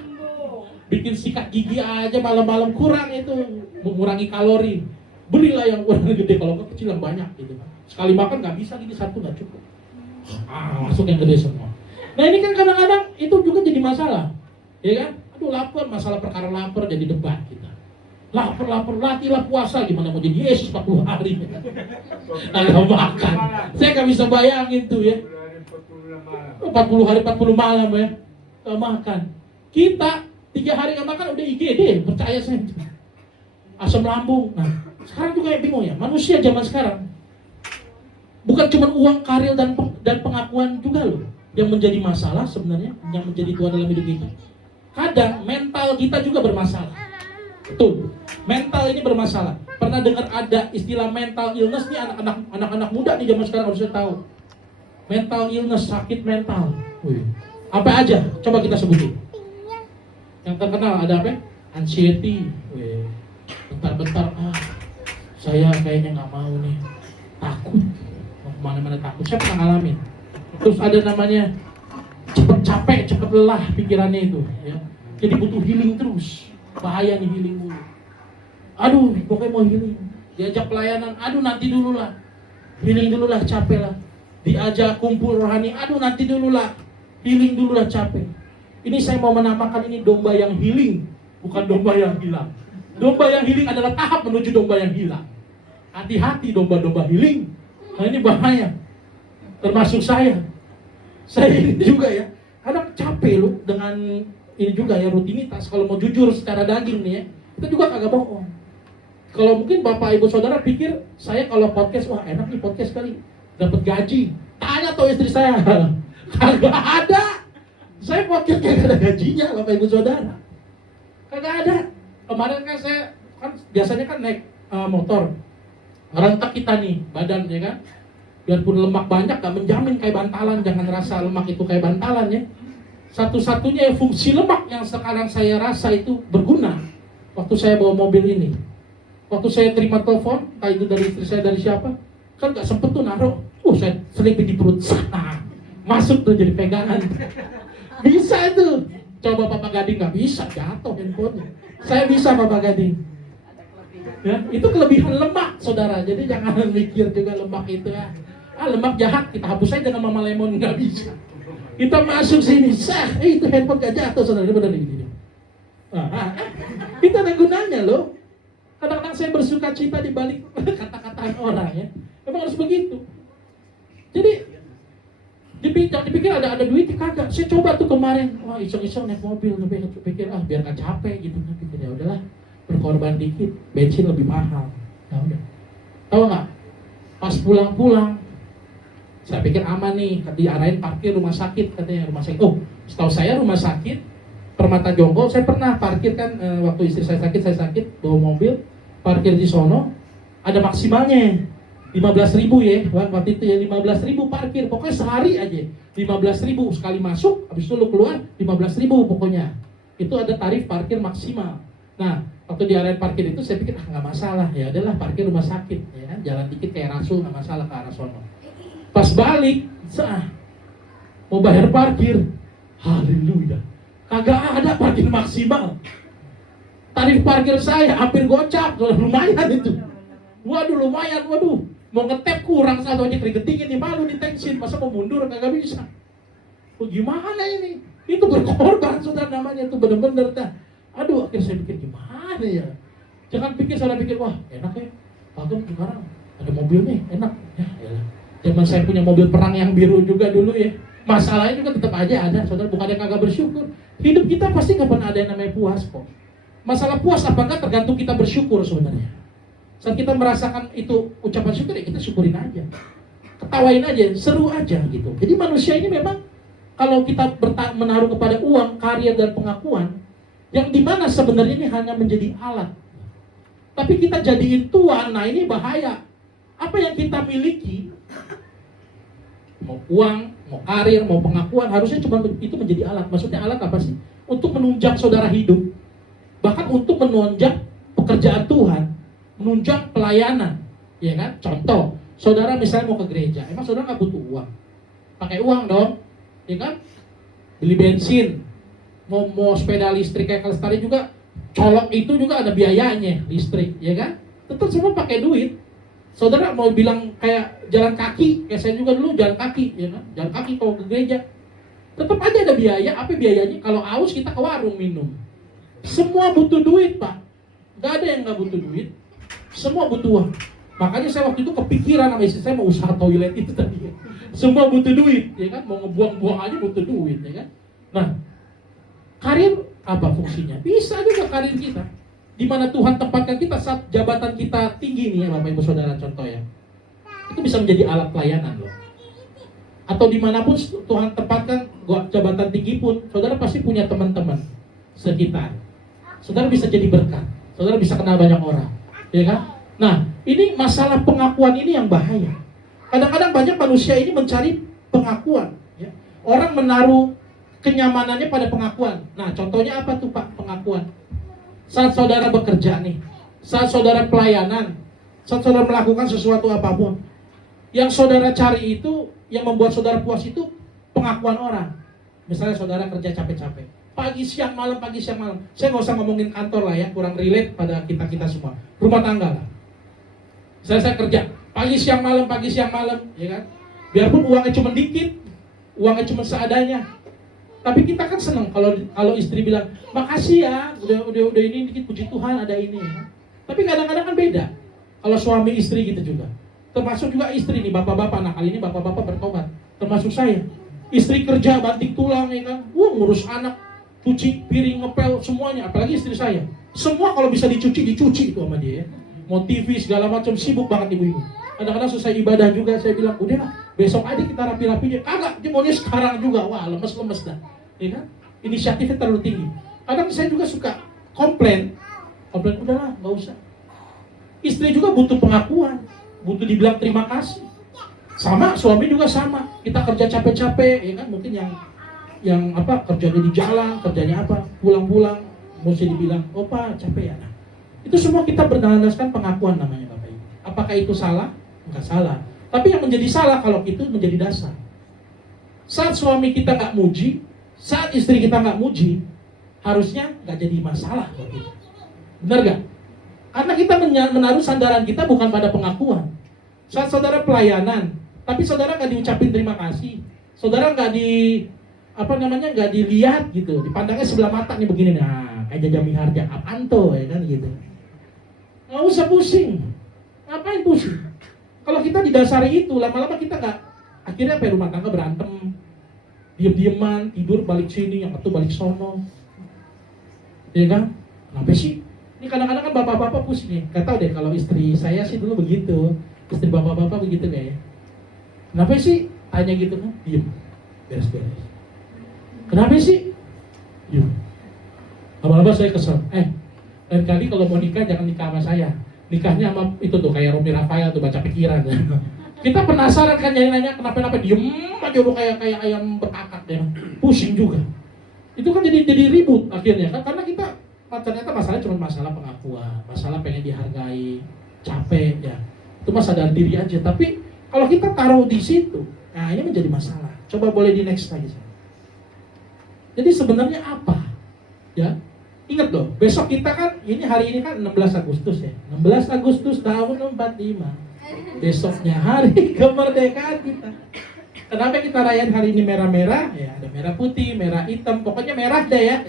bikin sikat gigi aja malam-malam kurang itu, mengurangi kalori. Belilah yang ukuran gede, kalau kecil yang banyak gitu. Sekali makan nggak bisa gini, satu nggak cukup. Masuk yang gede semua. Nah ini kan kadang-kadang itu juga jadi masalah, ya kan? Aduh lapar, masalah perkara lapar jadi debat kita. Lapar, latilah puasa, gimana mau jadi Yesus 40 hari? Nggak makan. Saya nggak bisa bayangin tuh ya. 40 hari 40 malam ya, nggak makan. Kita 3 hari nggak makan udah IGD, percaya saya. Asam lambung. Nah, sekarang juga kayak bingung ya, manusia zaman sekarang bukan cuma uang, karir dan pengakuan juga loh yang menjadi masalah sebenarnya, yang menjadi Tuhan dalam hidup kita. Kadang mental kita juga bermasalah. Betul, mental ini bermasalah. Pernah dengar ada istilah mental illness nih, anak-anak muda nih zaman sekarang harusnya tahu. Mental illness, sakit mental. Wih. Apa aja? Coba kita sebutin. Yang terkenal ada apa? Anxiety. Wih. Bentar-bentar, saya kayaknya nggak mau nih, takut. Mau kemana-mana takut. Saya pernah ngalamin. Terus ada namanya cepet capek, cepet lelah pikirannya itu. Ya. Jadi butuh healing terus. Bahaya nih healing dulu. Aduh, pokoknya mau healing. Diajak pelayanan, aduh nanti dulu lah. Healing dulu lah, capek lah. Diajak kumpul rohani, aduh nanti dulu lah. Healing dulu lah, capek. Ini saya mau menamakan ini domba yang healing, bukan domba yang hilang. Domba yang healing adalah tahap menuju domba yang hilang. Hati-hati domba-domba healing. Nah ini bahaya. Termasuk saya. Saya ini juga ya. Kadang capek loh dengan ini juga ya rutinitas. Kalau mau jujur secara daging nih ya, kita juga kagak bohong. Kalau mungkin bapak ibu saudara pikir saya kalau podcast, wah enak nih podcast kali, dapat gaji. Tanya tuh istri saya, kagak ada. Saya podcast kagak ada gajinya bapak ibu saudara. Kagak ada. Kemarin kan saya kan biasanya kan naik motor, rentak kita nih badan ya kan. Biarpun lemak banyak gak menjamin kayak bantalan, jangan rasa lemak itu kayak bantalan ya. Satu-satunya fungsi lemak yang sekarang saya rasa itu berguna waktu saya bawa mobil ini. Waktu saya terima telepon, entah itu dari istri saya dari siapa, kan gak sempet tuh naruh, saya selipin di perut sana, masuk tuh jadi pegangan. Bisa itu. Coba Papa Gading gak bisa, jatuh handphonenya. Saya bisa Papa Gading. Ya, itu kelebihan lemak saudara, jadi jangan mikir juga lemak itu ya. Lemak jahat, kita hapus aja dengan Mama Lemon, gak bisa. Kita masuk sini, itu handphone gak jatuh saudara, ini benar ini. Itu ada gunanya loh. Kadang-kadang saya bersuka cita di balik kata-kataan orang ya. Memang harus begitu. Jadi dipikir ada duit, kagak. Saya coba tuh kemarin, iseng-iseng naik mobil, tapi pikir biar gak capek gitu. Pikir ya udahlah, berkorban dikit, bensin lebih mahal. Ya udah. Tahu nggak? Pas pulang, saya pikir aman nih, diarahin parkir rumah sakit katanya rumah sakit. Setahu saya rumah sakit Permata Jonggol, saya pernah parkir kan waktu istri saya sakit bawa mobil, parkir di sono, ada maksimalnya 15.000 ya, waktu itu ya 15.000 parkir, pokoknya sehari aja 15.000 sekali masuk, habis itu lu keluar 15.000 pokoknya. Itu ada tarif parkir maksimal. Nah, waktu di area parkir itu saya pikir nggak masalah, ya adalah parkir rumah sakit, ya jalan dikit kayak Rasul nggak masalah ke arah sono. Pas balik, mau bayar parkir, haleluya, kagak ada parkir maksimal. Tarif parkir saya hampir gocap, lumayan itu. Waduh, mau ngetep kurang satu aja keringetin ini, malu ditensin, masa mau mundur kagak bisa. Gimana ini? Itu berkorban saudara namanya, itu bener-bener dah. Aduh, akhirnya saya pikir gimana ya? Jangan pikir saudara pikir, wah enak ya, Agam sekarang ada mobil nih, enak. Ya, zaman saya punya mobil perang yang biru juga dulu ya. Masalahnya juga tetap aja ada, saudara, bukannya kagak bersyukur. Hidup kita pasti nggak pernah ada yang namanya puas kok. Masalah puas apakah tergantung kita bersyukur sebenarnya. Saat kita merasakan itu ucapan syukur, ya kita syukurin aja, ketawain aja, seru aja gitu. Jadi manusia ini memang kalau kita menaruh kepada uang, karir dan pengakuan, yang dimana sebenarnya ini hanya menjadi alat. Tapi kita jadiin Tuhan, nah ini bahaya. Apa yang kita miliki, mau uang, mau karir, mau pengakuan, harusnya cuma itu menjadi alat. Maksudnya alat apa sih? Untuk menunjang saudara hidup. Bahkan untuk menunjang pekerjaan Tuhan, menunjang pelayanan. Ya kan? Contoh, saudara misalnya mau ke gereja, emang saudara nggak butuh uang? Pakai uang dong, ya kan? Beli bensin, mau sepeda listrik kayak Kelestari juga, colok itu juga ada biayanya, listrik, ya kan? Tetap semua pakai duit. Saudara mau bilang kayak jalan kaki, kayak saya juga dulu jalan kaki, ya kan? Jalan kaki kalau ke gereja, tetap aja ada biaya. Apa biayanya? Kalau aus kita ke warung minum. Semua butuh duit, Pak. Gak ada yang gak butuh duit. Semua butuh uang. Makanya saya waktu itu kepikiran sama istri saya mau usaha toilet itu tadi. Semua butuh duit, ya kan? Mau ngebuang-buang aja butuh duit, ya kan? Nah, karir apa fungsinya? Bisa juga karir kita. Di mana Tuhan tempatkan kita saat jabatan kita tinggi nih ya Bapak Ibu Saudara, contoh ya. Itu bisa menjadi alat pelayanan loh. Atau dimanapun Tuhan tempatkan jabatan tinggi pun, saudara pasti punya teman-teman sekitar. Saudara bisa jadi berkat. Saudara bisa kenal banyak orang, ya kan? Nah, ini masalah pengakuan ini yang bahaya. Kadang-kadang banyak manusia ini mencari pengakuan. Ya. Orang menaruh kenyamanannya pada pengakuan. Nah, contohnya apa tuh Pak pengakuan? Saat saudara bekerja nih, saat saudara pelayanan, saat saudara melakukan sesuatu apapun, yang saudara cari itu, yang membuat saudara puas itu pengakuan orang. Misalnya saudara kerja capek-capek, pagi siang malam. Saya nggak usah ngomongin kantor lah ya, kurang relate pada kita semua. Rumah tangga lah. Saya kerja pagi siang malam, ya kan? Biarpun uangnya cuma dikit, uangnya cuma seadanya. Tapi kita kan senang kalau istri bilang, makasih ya, udah ini dikit, puji Tuhan ada ini. Ya. Tapi kadang-kadang kan beda. Kalau suami istri gitu juga. Termasuk juga istri nih, bapak-bapak. Nah kali ini bapak-bapak bertobat. Termasuk saya. Istri kerja banting tulang ya kan, ngurus anak, cuci piring, ngepel semuanya. Apalagi istri saya. Semua kalau bisa dicuci itu sama dia ya. Mau TV segala macam, sibuk banget ibu-ibu. Kadang-kadang selesai ibadah juga saya bilang, udah lah, besok aja kita rapi-rapinya. Kagak, dia maunya sekarang juga. Wah, lemes-lemes dah. Ya kan? Inisiatifnya terlalu tinggi. Kadang saya juga suka komplain, udahlah, nggak usah. Istri juga butuh pengakuan, butuh dibilang terima kasih. Sama, suami juga sama. Kita kerja capek-capek, ya kan? Mungkin yang kerjanya di jalan, kerjanya apa, pulang-pulang, mesti dibilang, oh Pak, capek ya. Nah, itu semua kita berdasarkan pengakuan namanya Bapak Ibu. Apakah itu salah? Enggak salah. Tapi yang menjadi salah kalau itu menjadi dasar. Saat suami kita nggak muji, saat istri kita nggak muji, harusnya nggak jadi masalah buat kita. Benar nggak? Karena kita menaruh sandaran kita bukan pada pengakuan. Saat saudara pelayanan, tapi saudara nggak diucapin terima kasih, saudara nggak nggak dilihat gitu, dipandangnya sebelah mata nih begini, nah kayak Jaja Miharja, apaan tuh ya kan gitu. Nggak usah pusing, ngapain pusing? Kalau kita didasari itu, lama-lama kita nggak, akhirnya rumah tangga berantem, diem-dieman, tidur balik sini, yang satu balik sono, ya kan? Kenapa sih? Ini kadang-kadang kan bapak-bapak pusing nih. Gak tau deh kalau istri saya sih dulu begitu, istri bapak-bapak begitu kayaknya. Kenapa sih? Tanya gitu kan? Diem, beres-beres. Kenapa sih? Diem. Lama-lama saya kesel. Lain kali kalau mau nikah jangan nikah sama saya. Nikahnya sama itu tuh kayak Romi Rafael tuh baca pikiran. Kita penasaran kan nanya kenapa diem aja lu kayak ayam berkakak ya. Pusing juga. Itu kan jadi ribut akhirnya kan karena kita ternyata masalahnya cuma masalah pengakuan, masalah pengen dihargai, capek ya. Itu mah sadar diri aja. Tapi kalau kita taruh di situ, nah ini menjadi masalah. Coba boleh di next lagi. Jadi sebenarnya apa? Ya. Ingat loh, besok kita kan, hari ini kan 16 Agustus ya. 16 Agustus tahun 45. Besoknya hari kemerdekaan kita. Kenapa kita rayain hari ini merah-merah? Ya, ada merah putih, merah hitam, pokoknya merah deh ya.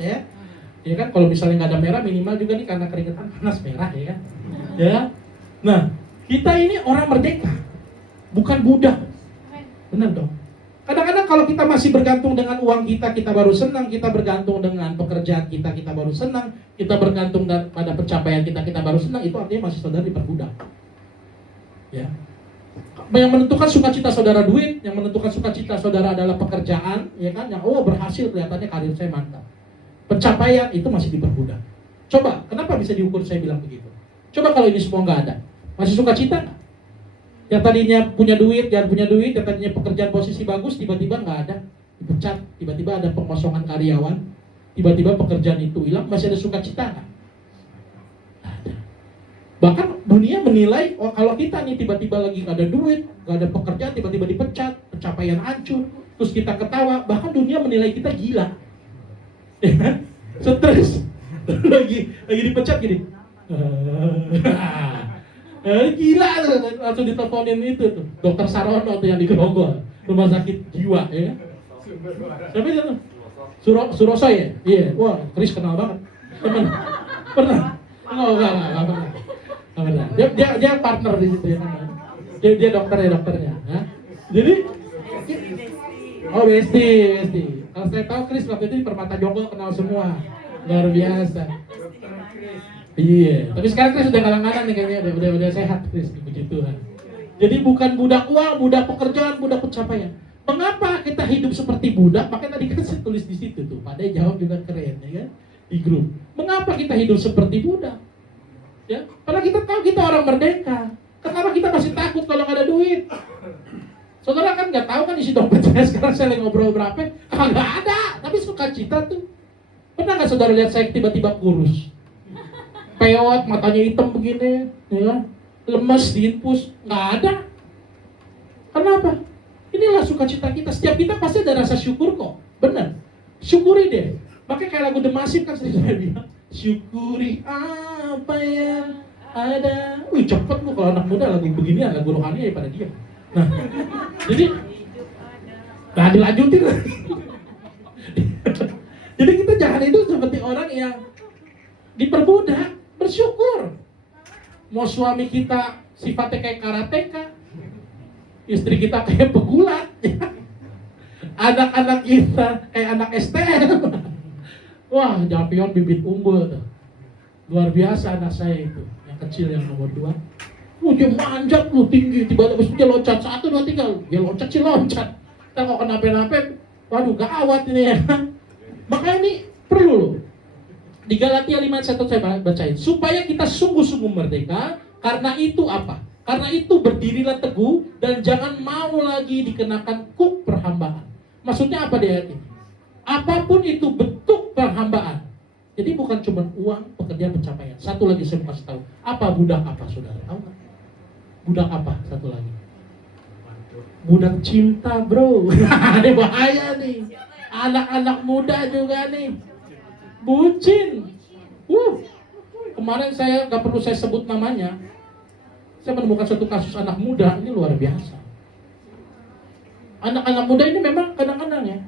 Ya kan, kalau misalnya nggak ada merah, minimal juga nih karena keringetan panas merah ya kan. Ya. Nah, kita ini orang merdeka, bukan budak. Benar dong. Kadang-kadang kalau kita masih bergantung dengan uang kita, kita baru senang. Kita bergantung dengan pekerjaan kita, kita baru senang. Kita bergantung pada pencapaian kita, kita baru senang. Itu artinya masih saudara diperbudak. Ya. Yang menentukan sukacita saudara duit, yang menentukan sukacita saudara adalah pekerjaan, ya kan? Yang berhasil, kelihatannya karir saya mantap. Pencapaian itu masih diperbudak. Coba, kenapa bisa diukur saya bilang begitu? Coba kalau ini semua nggak ada, masih sukacita nggak? Yang tadinya punya duit, yang tadinya pekerjaan posisi bagus, tiba-tiba nggak ada, dipecat, tiba-tiba ada pengosongan karyawan, tiba-tiba pekerjaan itu hilang, masih ada sukacita nggak? Nggak ada. Bahkan dunia menilai, kalau kita nih tiba-tiba lagi nggak ada duit, nggak ada pekerjaan, tiba-tiba dipecat, pencapaian hancur, terus kita ketawa, bahkan dunia menilai kita gila, stres, lagi dipecat gini. Gila tuh, langsung diteleponin itu tuh Dokter Sarono tuh yang di Grogol, rumah sakit jiwa, ya. Siapa itu? Suroso ya? Iya. Wah, Chris kenal banget. Temen. Pernah? Enggak pernah. Dia partner di situ ya. Dia dokternya. Ya. Jadi BSD. Kalau saya tahu Chris waktu itu di Permata Jongkol kenal semua. Luar biasa. Iya, tapi sekarang Chris udah kalang-kalang nih kayaknya, udah sehat Chris, puji Tuhan. Jadi bukan budak uang, budak pekerjaan, budak pencapaian. Mengapa kita hidup seperti budak? Makanya tadi kan saya tulis di situ tuh, Pak De jawab juga keren ya kan, di grup. Mengapa kita hidup seperti budak? Ya, karena kita tahu kita orang merdeka. Kenapa kita masih takut kalau nggak ada duit? Saudara kan nggak tahu kan isi dompet saya sekarang, saya lagi ngobrol berapa? Nggak ada, tapi sukacita tuh. Pernah nggak saudara lihat saya tiba-tiba kurus? Peot, matanya hitam begini, ya, lemes, diinfus, nggak ada. Kenapa? Inilah sukacita kita. Setiap kita pasti ada rasa syukur kok, benar. Syukuri deh. Makanya kayak lagu The Massive kan saya bilang, syukuri apa yang ada. Wih cepet lu kalau anak muda lagu begini, lagu rohani daripada dia. Nah, jadi, dilanjutin lagi. Jadi kita jangan itu seperti orang yang diperbudak. Bersyukur. Mau suami kita sifatnya kayak karateka, istri kita kayak pegulat, anak-anak kita kayak anak STM. Wah, Japion bibit unggul tuh. Luar biasa anak saya itu, yang kecil yang nomor 2. Dia manjat lu tinggi, tiba-tiba dia loncat 1, 2, 3, dia loncat sih loncat. Kita kok kenapa-napa, waduh gawat ini ya. Makanya ini perlu loh. Di Galatia 5:1 saya bacain, supaya kita sungguh-sungguh merdeka. Karena itu apa? Karena itu berdirilah teguh dan jangan mau lagi dikenakan kuk perhambaan. Maksudnya apa dia ini? Apapun itu bentuk perhambaan. Jadi bukan cuma uang, pekerjaan, pencapaian. Satu lagi saya mau kasih tahu. Apa budak apa, saudara? Tahu nggak? Budak apa? Satu lagi. Budak cinta, bro. Ini bahaya nih. Anak-anak muda juga nih. Bucin. Kemarin saya nggak perlu saya sebut namanya. Saya menemukan satu kasus anak muda, ini luar biasa. Anak-anak muda ini memang kadang-kadang ya,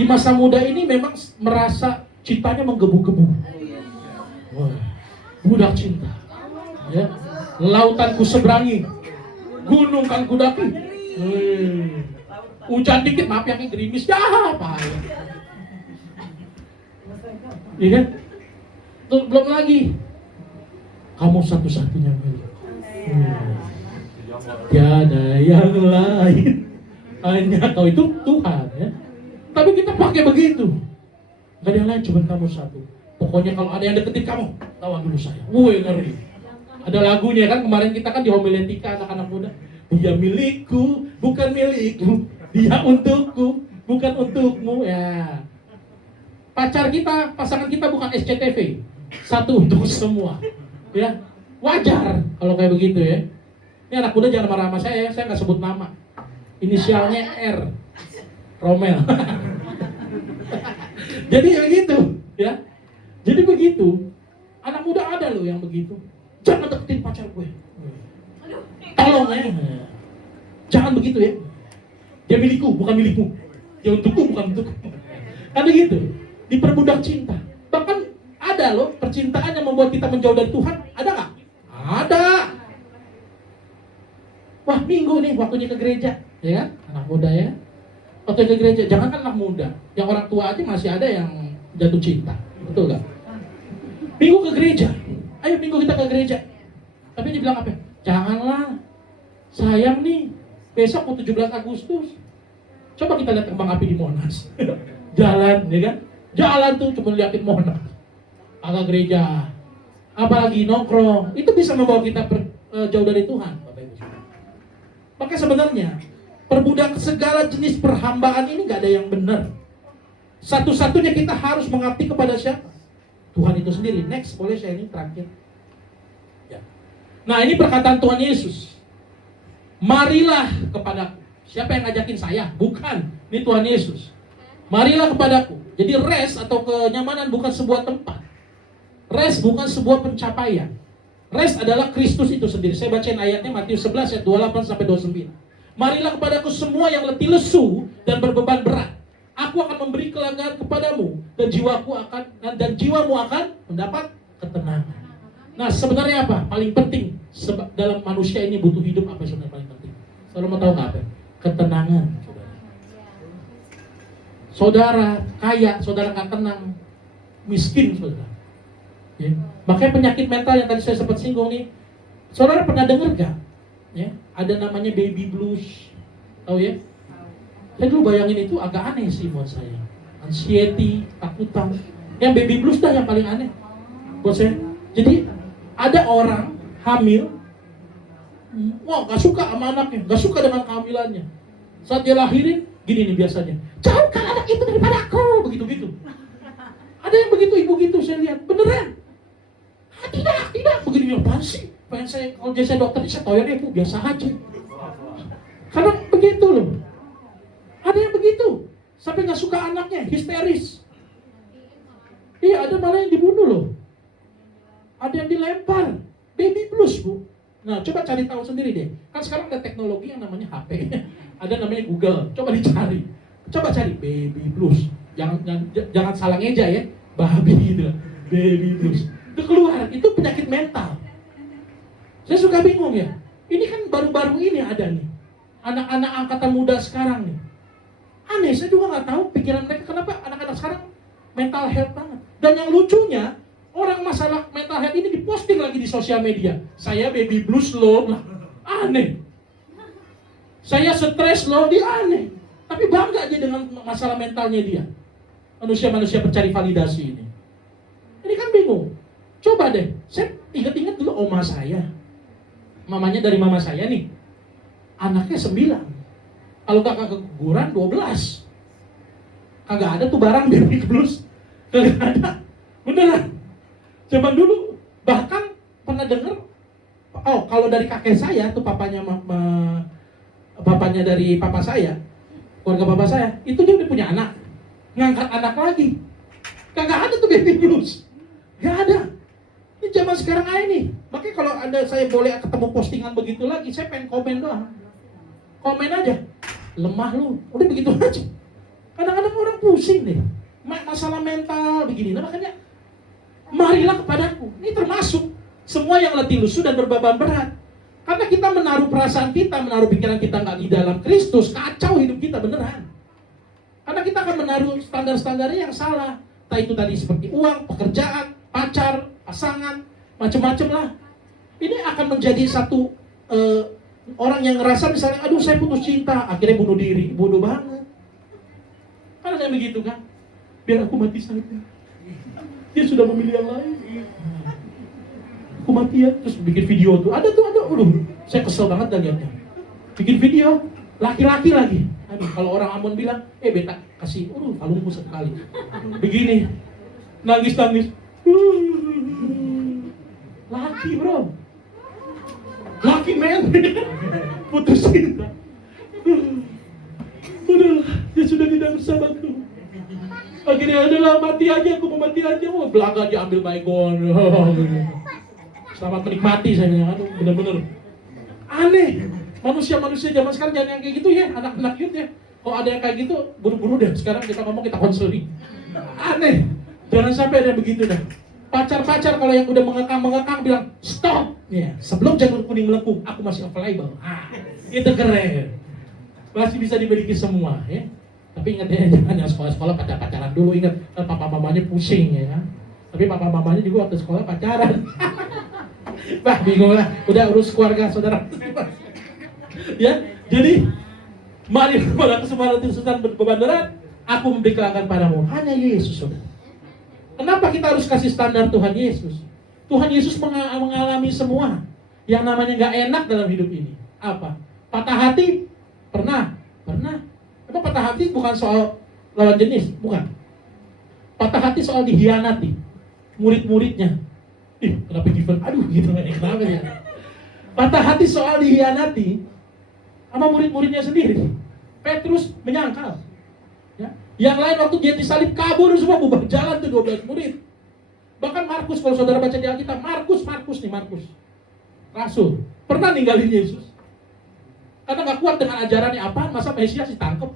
di masa muda ini memang merasa cintanya menggebu-gebu. Wah, budak cinta. Ya. Lautan ku seberangi, gunung kan ku daki. Hujan dikit, maaf yang gerimis, ya apa ya. Iya kan? Belum lagi, kamu satu-satunya milik. Tiada yang lain, hanya kau itu Tuhan ya. Tapi kita pakai begitu. Gak ada yang lain, cuma kamu satu. Pokoknya kalau ada yang deketin kamu, tawa dulu saya. Woi ngeri. Ada lagunya kan, kemarin kita kan di homiletika anak-anak muda. Dia milikku, bukan milikmu. Dia untukku, bukan untukmu ya. Pacar kita, pasangan kita bukan SCTV. Satu untuk semua. Ya, wajar kalau kayak begitu ya. Ini anak muda jangan marah sama saya nggak sebut nama. Inisialnya R. Romel. Jadi ya gitu, ya. Jadi begitu. Anak muda ada loh yang begitu. Jangan deketin pacar gue. Tolong ya. Jangan begitu ya. Dia milikku, bukan milikmu. Dia untukku, bukan untukku. Kan begitu. Diperbudak cinta. Bahkan ada loh percintaan yang membuat kita menjauh dari Tuhan. Ada nggak? Ada. Wah, minggu nih waktunya ke gereja, ya kan? Anak muda ya. Waktu ke gereja, jangan kan anak muda, yang orang tua aja masih ada yang jatuh cinta, betul gak? Minggu ke gereja, ayo minggu kita ke gereja. Tapi dibilang apa? Janganlah, sayang nih, besok mau 17 Agustus. Coba kita lihat kembang api di Monas. Jalan, ya kan? Jalan tuh cuma liatin Monas. Agak gereja, apalagi nongkrong, itu bisa membawa kita jauh dari Tuhan, Bapak Ibu. Maka sebenarnya perbudak segala jenis perhambaan ini gak ada yang benar. Satu-satunya kita harus mengabdi kepada siapa? Tuhan itu sendiri. Next, boleh saya ini terakhir. Ya. Nah, ini perkataan Tuhan Yesus. Marilah kepadaku. Siapa yang ngajakin saya? Bukan. Ini Tuhan Yesus. Marilah kepadaku. Jadi rest atau kenyamanan bukan sebuah tempat. Rest bukan sebuah pencapaian. Rest adalah Kristus itu sendiri. Saya bacain ayatnya Matius 11 ayat 28 sampai 29. Marilah kepadaku semua yang letih lesu dan berbeban berat. Aku akan memberi kelegaan kepadamu dan jiwamu akan mendapat ketenangan. Nah, sebenarnya apa? Paling penting dalam manusia ini butuh hidup apa sebenarnya paling penting? Saudara mau tahu nggak apa? Ketenangan. Saudara kaya, saudara nggak tenang, miskin saudara. Ya. Makanya penyakit mental yang tadi saya sempat singgung nih, saudara pernah dengar gak? Ya, ada namanya baby blues, tahu ya? Saya dulu bayangin itu agak aneh sih buat saya. Anxiety, takutan. Yang baby blues dah yang paling aneh buat saya. Jadi ada orang hamil, wah gak suka sama anaknya, gak suka dengan kehamilannya. Saat dia lahirin, gini nih biasanya, jauhkan anak itu daripada aku, begitu-gitu. Ada yang begitu, ibu gitu saya lihat, beneran. Tidak, begini apaan sih? Pengen saya, kalau jadi saya dokter, saya tahu ya deh, Bu, biasa aja. Karena begitu loh. Ada yang begitu, sampai nggak suka anaknya, histeris. Iya, ada malah yang dibunuh loh. Ada yang dilempar, baby blues, Bu. Nah, coba cari tahu sendiri deh. Kan sekarang ada teknologi yang namanya HP. Ada namanya Google, coba dicari. Coba cari baby blues. Jangan salah ngeja ya, babi gitu. Baby blues. Itu keluar, itu penyakit mental. Saya suka bingung ya. Ini kan baru-baru ini ada nih. Anak-anak angkatan muda sekarang nih. Aneh, saya juga nggak tahu pikiran mereka kenapa anak-anak sekarang mental health banget. Dan yang lucunya, orang masalah mental health ini diposting lagi di sosial media. Saya baby blues loh, aneh. Saya stres loh, dia aneh. Tapi bangga aja dengan masalah mentalnya dia. Manusia-manusia pencari validasi ini. Ini kan bingung. Coba deh, saya ingat-ingat dulu oma saya. Mamanya dari mama saya nih. Anaknya 9. Kalau kakak keguguran 12. Kagak ada tuh barang baby blues. Kagak ada. Beneran. Zaman dulu bahkan pernah dengar, oh kalau dari kakek saya tuh bapaknya dari papa saya, keluarga papa saya, itu dia udah punya anak, ngangkat anak lagi. Kagak ada tuh baby blues. Gak ada. Ini zaman sekarang aja nih. Makanya kalau saya boleh ketemu postingan begitu lagi, saya pengen komen doang. Komen aja. Lemah lu. Udah begitu aja. Kadang-kadang orang pusing deh. Masalah mental begini. Nah, makanya marilah kepadaku. Ini termasuk semua yang letih lesu dan berbeban berat. Karena kita menaruh perasaan kita, menaruh pikiran kita nggak di dalam Kristus, kacau hidup kita beneran. Karena kita akan menaruh standar-standarnya yang salah. Entah itu tadi seperti uang, pekerjaan, pacar, pasangan, macam-macam lah. Ini akan menjadi satu orang yang ngerasa misalnya, aduh saya putus cinta, akhirnya bunuh diri, bodoh banget. Kan ada yang begitu kan? Biar aku mati saja. Dia sudah memilih yang lain. Aku mati ya, terus bikin video tuh. Ada, aduh, saya kesel banget dan lihatnya. Bikin video, laki-laki lagi. Aduh, kalau orang Ambon bilang, beta kasih, kalungku sekali. Begini, nangis. Laki bro, laki men, putus cinta. Udah, dia sudah tidak bersamaku. Akhirnya adalah mati aja, aku mau mati aja. Oh, belaga dia ambil baygon. Selamat menikmati saya bilang. Aduh, bener-bener aneh. Manusia-manusia zaman sekarang jangan yang kayak gitu ya, anak-anak youth ya. Kalau ada yang kayak gitu, buru-buru deh. Sekarang kita ngomong, kita konseling. Aneh. Jangan sampai ada begitu dah. Pacar-pacar kalau yang udah mengekang bilang stop. Ya, sebelum janur kuning melengkung, aku masih available. Itu keren. Masih bisa dimiliki semua ya. Tapi ingat ya, jangan yang sekolah-sekolah pacaran dulu, ingat kan papa mamanya pusing ya kan. Tapi papa mamanya juga waktu sekolah pacaran. Bah, bingung lah, udah urus keluarga saudara. Ya, jadi mari pada kesempatan beban berat, aku memberikan padamu hanya Yesus, saudara. Kenapa kita harus kasih standar Tuhan Yesus? Tuhan Yesus mengalami semua yang namanya nggak enak dalam hidup ini. Apa? Patah hati? Pernah. Emang patah hati bukan soal lawan jenis, bukan. Patah hati soal dihianati murid-muridnya. Kenapa given? Aduh, gitu kenapa ya? Patah hati soal dihianati sama murid-muridnya sendiri. Petrus menyangkal. Ya. Yang lain waktu dia disalib kabur semua, bubar jalan tuh 12 murid. Bahkan Markus, kalau saudara baca di Alkitab, Markus. Rasul. Pernah ninggalin Yesus. Karena gak kuat dengan ajarannya apa, masa Mesias ditangkap.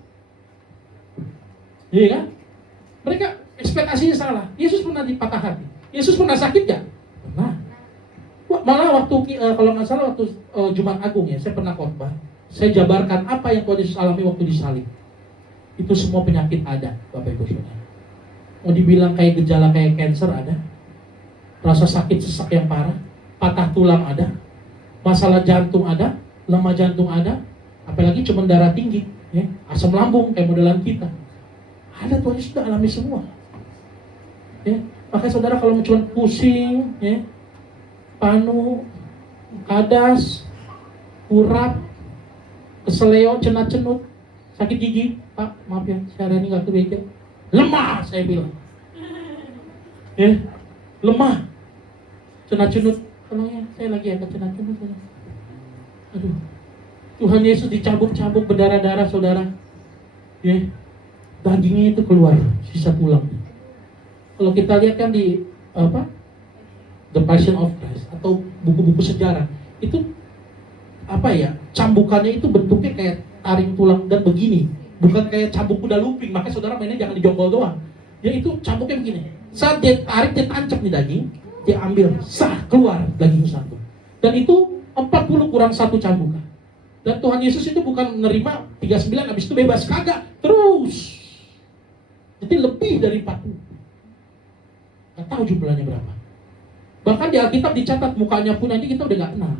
Iya kan? Mereka ekspektasinya salah. Yesus pernah dipatah hati. Yesus pernah sakit gak? Pernah. Malah waktu, kalau nggak salah waktu Jumat Agung ya, saya pernah khotbah. Saya jabarkan apa yang Tuhan Yesus alami waktu disalib. Itu semua penyakit ada, Bapak Ibu Saudara. Mau dibilang kayak gejala kayak cancer ada. Rasa sakit sesak yang parah. Patah tulang ada. Masalah jantung ada. Lemah jantung ada. Apalagi cuma darah tinggi ya. Asam lambung kayak modelan kita. Ada, Tuhan Yesus sudah alami semua ya. Makanya saudara kalau cuma pusing ya, panu, kadas, kurap, keseleo, cenat-cenut, sakit gigi, Pak maaf ya, saya hari ini gak ke gereja. Lemah saya bilang ya, lemah, cenat-cenut. Tolong ya, saya lagi ada cenat-cenut. Aduh, Tuhan Yesus dicabuk-cabuk berdarah-darah saudara ya, dagingnya itu keluar, sisa tulang. Kalau kita lihat kan di The Passion of Christ atau buku-buku sejarah, itu cambukannya itu bentuknya kayak taring tulang dan begini, bukan kayak cambuk kuda lumping. Makanya saudara mainnya jangan dijongkol doang. Ya itu cambuknya begini. Saat dia tarik, dia tancap di daging, dia ambil, keluar daging satu. Dan itu 40 kurang 1 cambukan. Dan Tuhan Yesus itu bukan menerima 39 habis itu bebas, kagak, terus. Jadi lebih dari 40. Gak tahu jumlahnya berapa. Bahkan di Alkitab dicatat mukanya pun aja kita udah gak kenal.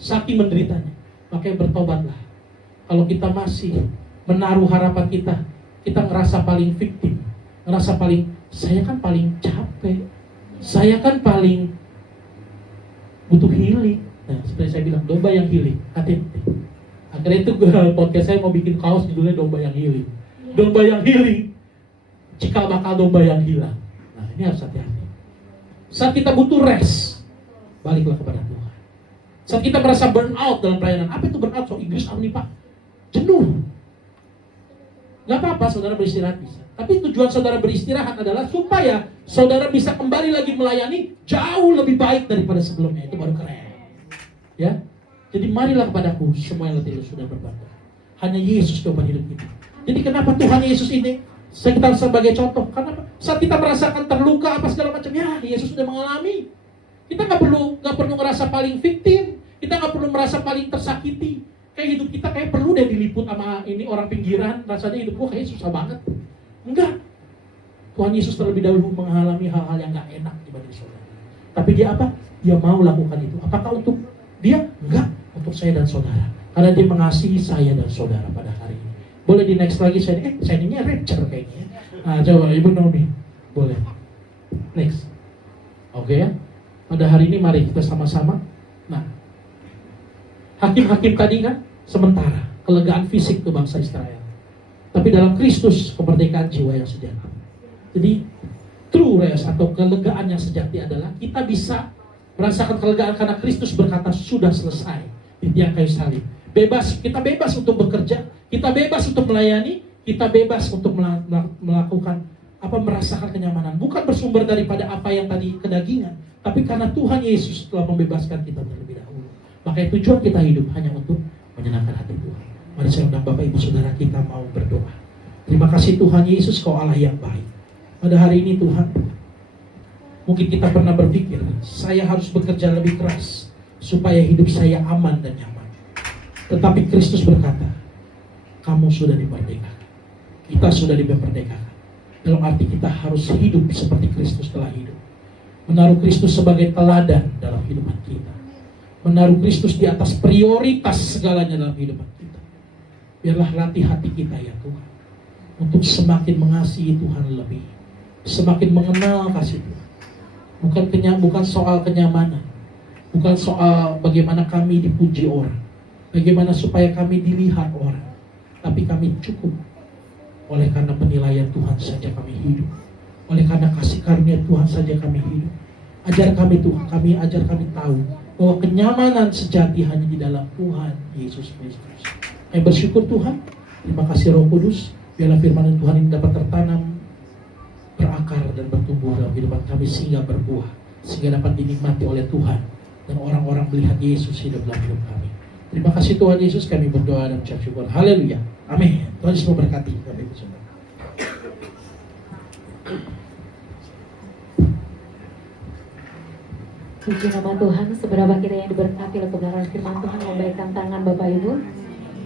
Saking menderitanya. Makanya bertobatlah. Kalau kita masih menaruh harapan kita ngerasa paling victim, ngerasa paling, saya kan paling capek, saya kan paling butuh healing. Nah, seperti saya bilang, domba yang healing, hati-hati. Akhirnya itu podcast saya mau bikin kaos judulnya domba yang healing. Domba yang healing, cikal bakal domba yang hilang. Nah, ini harus hati-hati. Saat kita butuh rest, baliklah kepada Tuhan. Saat kita merasa burn out dalam pelayanan, apa itu burn out? So Inggris apa nih Pak? Jenuh. Gak apa-apa saudara beristirahat bisa. Tapi tujuan saudara beristirahat adalah supaya saudara bisa kembali lagi melayani jauh lebih baik daripada sebelumnya. Itu baru keren. Ya, jadi marilah kepadaku semua yang letih sudah berbatu. Hanya Yesus jawaban hidup kita. Jadi kenapa Tuhan Yesus ini kita sebagai contoh? Karena saat kita merasakan terluka apa segala macam, ya Yesus sudah mengalami. Kita nggak perlu ngerasa paling victim. Kita nggak perlu merasa paling tersakiti. Kayak hidup kita kayak perlu deh diliput sama ini orang pinggiran. Rasanya hidup gua kayak susah banget. Enggak. Tuhan Yesus terlebih dahulu mengalami hal-hal yang nggak enak dibanding saudara. Tapi dia apa? Dia mau lakukan itu. Apakah untuk dia? Enggak. Untuk saya dan saudara. Karena dia mengasihi saya dan saudara pada hari ini. Boleh di next lagi saya ini rapture kayaknya. Nah, coba Ibu Naomi. Boleh. Next. Oke ya. Pada hari ini mari kita sama-sama. Nah, hakim-hakim tadi kan sementara kelegaan fisik ke bangsa Israel. Tapi dalam Kristus kemerdekaan jiwa yang sejati. Jadi true rest atau kelegaan yang sejati adalah kita bisa merasakan kelegaan karena Kristus berkata sudah selesai di tiang kayu salib. Bebas, kita bebas untuk bekerja, kita bebas untuk melayani, kita bebas untuk melakukan merasakan kenyamanan. Bukan bersumber daripada apa yang tadi kedagingan, tapi karena Tuhan Yesus telah membebaskan kita terlebih dahulu. Makanya tujuan kita hidup hanya untuk menyenangkan hati Tuhan. Mari saya undang Bapak Ibu Saudara kita mau berdoa. Terima kasih Tuhan Yesus, Kau Allah yang baik. Pada hari ini Tuhan, mungkin kita pernah berpikir, saya harus bekerja lebih keras supaya hidup saya aman dan nyaman. Tetapi Kristus berkata, kamu sudah diperdekakan. Kita sudah diperdekakan. Dalam arti kita harus hidup seperti Kristus telah hidup. Menaruh Kristus sebagai teladan dalam hidupan kita. Menaruh Kristus di atas prioritas segalanya dalam hidupan kita. Biarlah latih hati kita ya Tuhan, untuk semakin mengasihi Tuhan lebih, semakin mengenal kasih Tuhan. Bukan soal kenyamanan, bukan soal bagaimana kami dipuji orang, bagaimana supaya kami dilihat orang, tapi kami cukup oleh karena penilaian Tuhan saja kami hidup, oleh karena kasih karunia Tuhan saja kami hidup. Ajar kami Tuhan, ajar kami tahu bahwa kenyamanan sejati hanya di dalam Tuhan Yesus Kristus. Kami bersyukur Tuhan, terima kasih Roh Kudus, biarlah firman Tuhan ini dapat tertanam, berakar dan bertumbuh dalam kehidupan kami sehingga berbuah, sehingga dapat dinikmati oleh Tuhan dan orang-orang melihat Yesus hidup dalam hidup kami. Terima kasih Tuhan Yesus, kami berdoa dan ucap syukur. Haleluya. Amin. Tuhan Yesus memberkati. Kami bersyukur. Puji nama Tuhan, seberapa kita yang diberkati oleh kebenaran firman Tuhan, membaikkan tangan Bapak Ibu.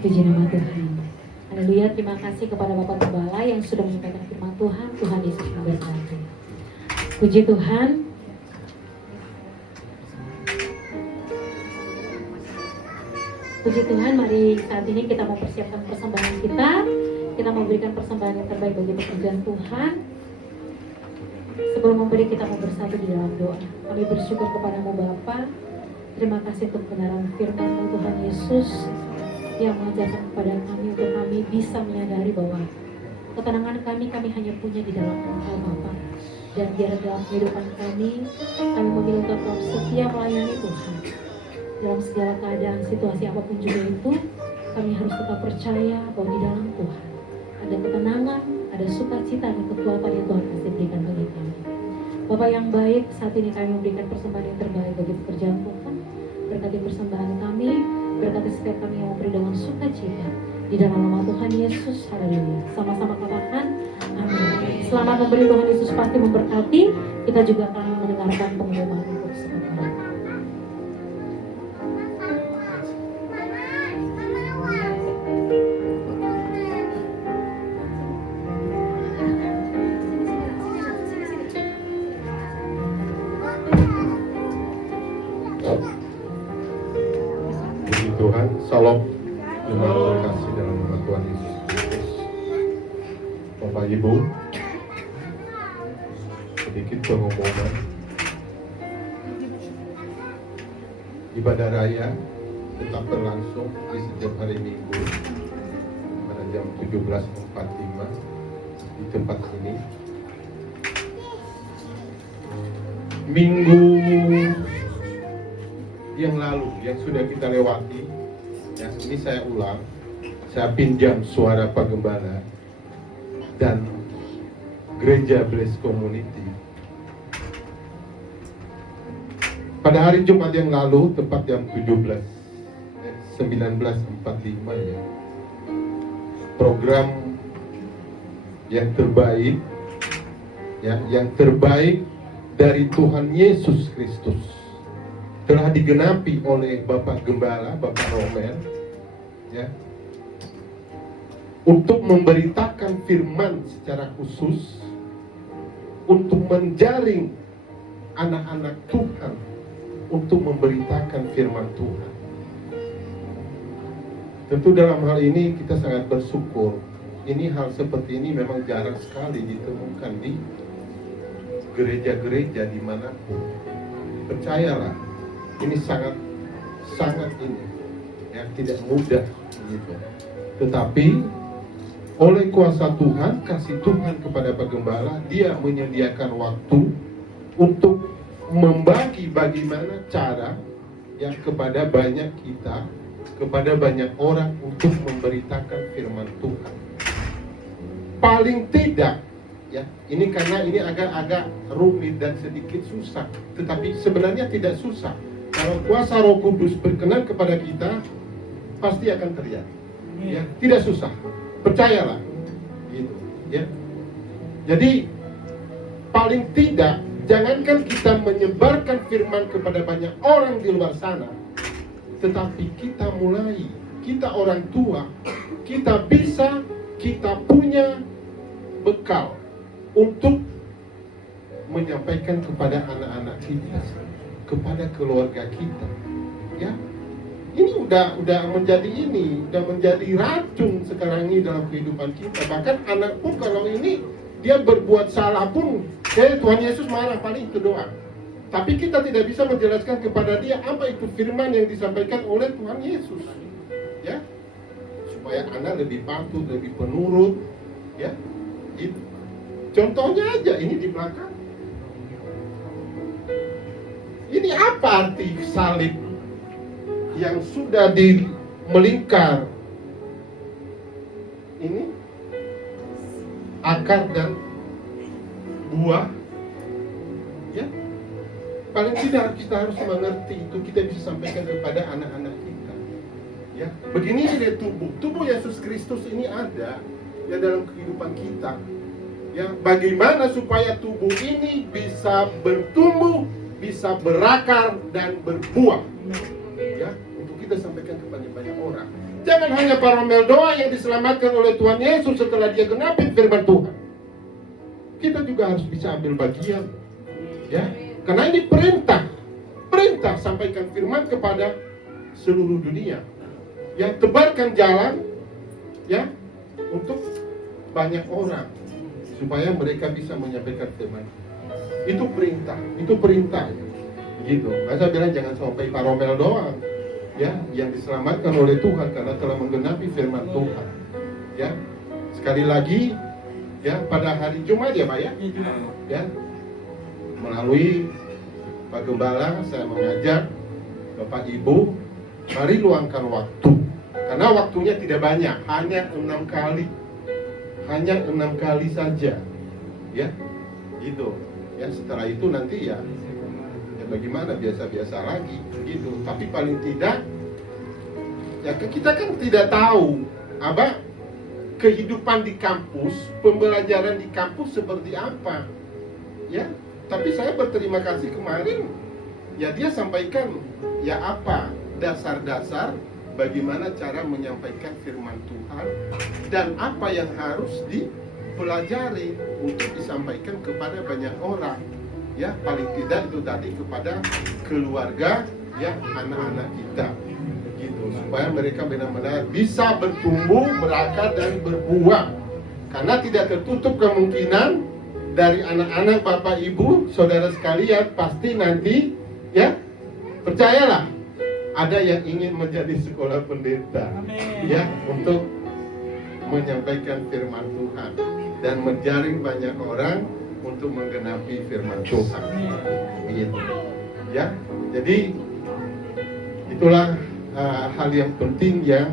Puji nama Tuhan. Haleluya, terima kasih kepada Bapak Gembala yang sudah menyampaikan firman Tuhan. Tuhan Yesus memberkati. Puji Tuhan. Puji Tuhan, mari saat ini kita mempersiapkan persembahan kita. Kita memberikan persembahan yang terbaik bagi pekerjaan Tuhan. Sebelum memberi, kita mau bersatu di dalam doa. Kami bersyukur kepadamu Bapa. Terima kasih untuk kebenaran firman Tuhan Yesus yang mengajarkan kepada kami untuk kami bisa menyadari bahwa ketenangan kami hanya punya di dalam Engkau Bapa. Dan biar dalam kehidupan kami memilih untuk tetap setia melayani Tuhan. Dalam segala keadaan, situasi apapun juga itu, kami harus tetap percaya bahwa di dalam Tuhan ada ketenangan, ada sukacita dan kekuatan yang Tuhan kasih berikan bagi kami. Bapak yang baik, saat ini kami memberikan persembahan yang terbaik bagi pekerjaan Tuhan. Berkati persembahan kami, berkati setiap kami yang memberi dengan sukacita. Di dalam nama Tuhan Yesus, haleluya. Sama-sama katakan, amin. Selamat memberi, Tuhan Yesus pasti memberkati. Kita juga akan mendengarkan pengumuman untuk sebentar. Tuhan, salam terima kasih dalam nama Tuhan Yesus Kristus. Bapak Ibu, sedikit pengumuman. Ibadah raya tetap berlangsung di setiap hari Minggu pada jam 17.45 di tempat ini. Minggu yang lalu, yang sudah kita lewati, yang ini saya ulang, saya pinjam suara Pak Gembala dan Gereja Bless Community. Pada hari Jumat yang lalu, tepat jam 19.45 ya, program yang terbaik, ya, yang terbaik dari Tuhan Yesus Kristus telah digenapi oleh Bapak Gembala, Bapak Romer, ya, untuk memberitakan firman secara khusus, untuk menjaring anak-anak Tuhan, untuk memberitakan firman Tuhan. Tentu dalam hal ini kita sangat bersyukur. Ini hal seperti ini memang jarang sekali ditemukan di gereja-gereja dimanapun. Percayalah, ini sangat ini ya, tidak mudah gitu. Tetapi oleh kuasa Tuhan, kasih Tuhan kepada Pak Gembala, dia menyediakan waktu untuk membagi bagaimana cara ya kepada banyak kita, kepada banyak orang untuk memberitakan firman Tuhan. Paling tidak ya, ini karena ini agak rumit dan sedikit susah, tetapi sebenarnya tidak susah. Kalau kuasa Roh Kudus berkenan kepada kita, pasti akan terjadi. Ya, tidak susah. Percayalah. Gitu, ya. Jadi paling tidak jangankan kita menyebarkan firman kepada banyak orang di luar sana, tetapi kita mulai kita orang tua, kita punya bekal untuk menyampaikan kepada anak-anak kita, kepada keluarga kita. Ya, ini udah menjadi racun sekarang ini dalam kehidupan kita. Bahkan anak pun kalau ini dia berbuat salah pun, Tuhan Yesus marah, paling itu doang. Tapi kita tidak bisa menjelaskan kepada dia apa itu firman yang disampaikan oleh Tuhan Yesus. Ya, supaya anak lebih patuh, lebih penurut. Ya, gitu. Contohnya aja ini di belakang. Ini apa arti salib yang sudah melingkar ini akar dan buah? Ya, paling tidak kita harus mengerti itu, kita bisa sampaikan kepada anak-anak kita. Ya, begini dia tubuh Yesus Kristus ini ada ya dalam kehidupan kita. Ya, bagaimana supaya tubuh ini bisa bertumbuh, bisa berakar dan berbuah. Ya, untuk kita sampaikan kepada banyak orang. Jangan hanya para Romel doa yang diselamatkan oleh Tuhan Yesus setelah dia genapi firman Tuhan. Kita juga harus bisa ambil bagian. Ya, karena ini perintah sampaikan firman kepada seluruh dunia. Yang tebarkan jalan ya untuk banyak orang supaya mereka bisa menyampaikan firman. Itu perintah gitu. Masa bilang jangan sampai paromel doang ya yang diselamatkan oleh Tuhan karena telah menggenapi firman Tuhan. Ya, sekali lagi ya pada hari Jumat ya Pak ya melalui Pak Gembala saya mengajak Bapak Ibu, mari luangkan waktu karena waktunya tidak banyak, hanya 6 kali. Hanya 6 kali saja, ya, gitu. Ya setelah itu nanti ya bagaimana biasa-biasa lagi, gitu. Tapi paling tidak, ya kita kan tidak tahu apa kehidupan di kampus, pembelajaran di kampus seperti apa, ya. Tapi saya berterima kasih kemarin, ya dia sampaikan ya apa dasar-dasar bagaimana cara menyampaikan firman Tuhan dan apa yang harus dipelajari untuk disampaikan kepada banyak orang. Ya, paling tidak itu tadi kepada keluarga ya anak-anak kita. Gitu, supaya mereka benar-benar bisa bertumbuh, berakar dan berbuah. Karena tidak tertutup kemungkinan dari anak-anak Bapak Ibu, saudara sekalian pasti nanti ya percayalah ada yang ingin menjadi sekolah pendeta. Amen. Ya, untuk menyampaikan firman Tuhan dan menjaring banyak orang untuk menggenapi firman Tuhan. Gitu. Ya, jadi itulah hal yang penting yang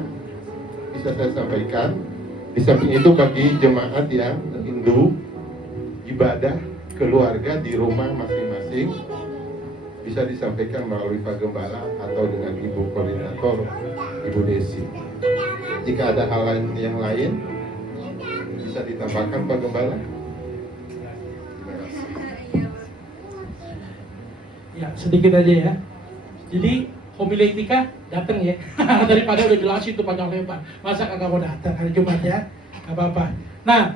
bisa saya sampaikan. Di samping itu bagi jemaat yang rindu ibadah keluarga di rumah masing-masing bisa disampaikan melalui Pak Gembala atau dengan Ibu Koordinator, Ibu Desi. Jika ada hal lain yang lain, bisa ditambahkan Pak Gembala. Terima kasih. Ya, sedikit aja ya. Jadi homiletika datang ya. Daripada udah jelasin tuh panjang lebar. Masa kagak mau datang hari Jumat ya? Gak apa-apa. Nah,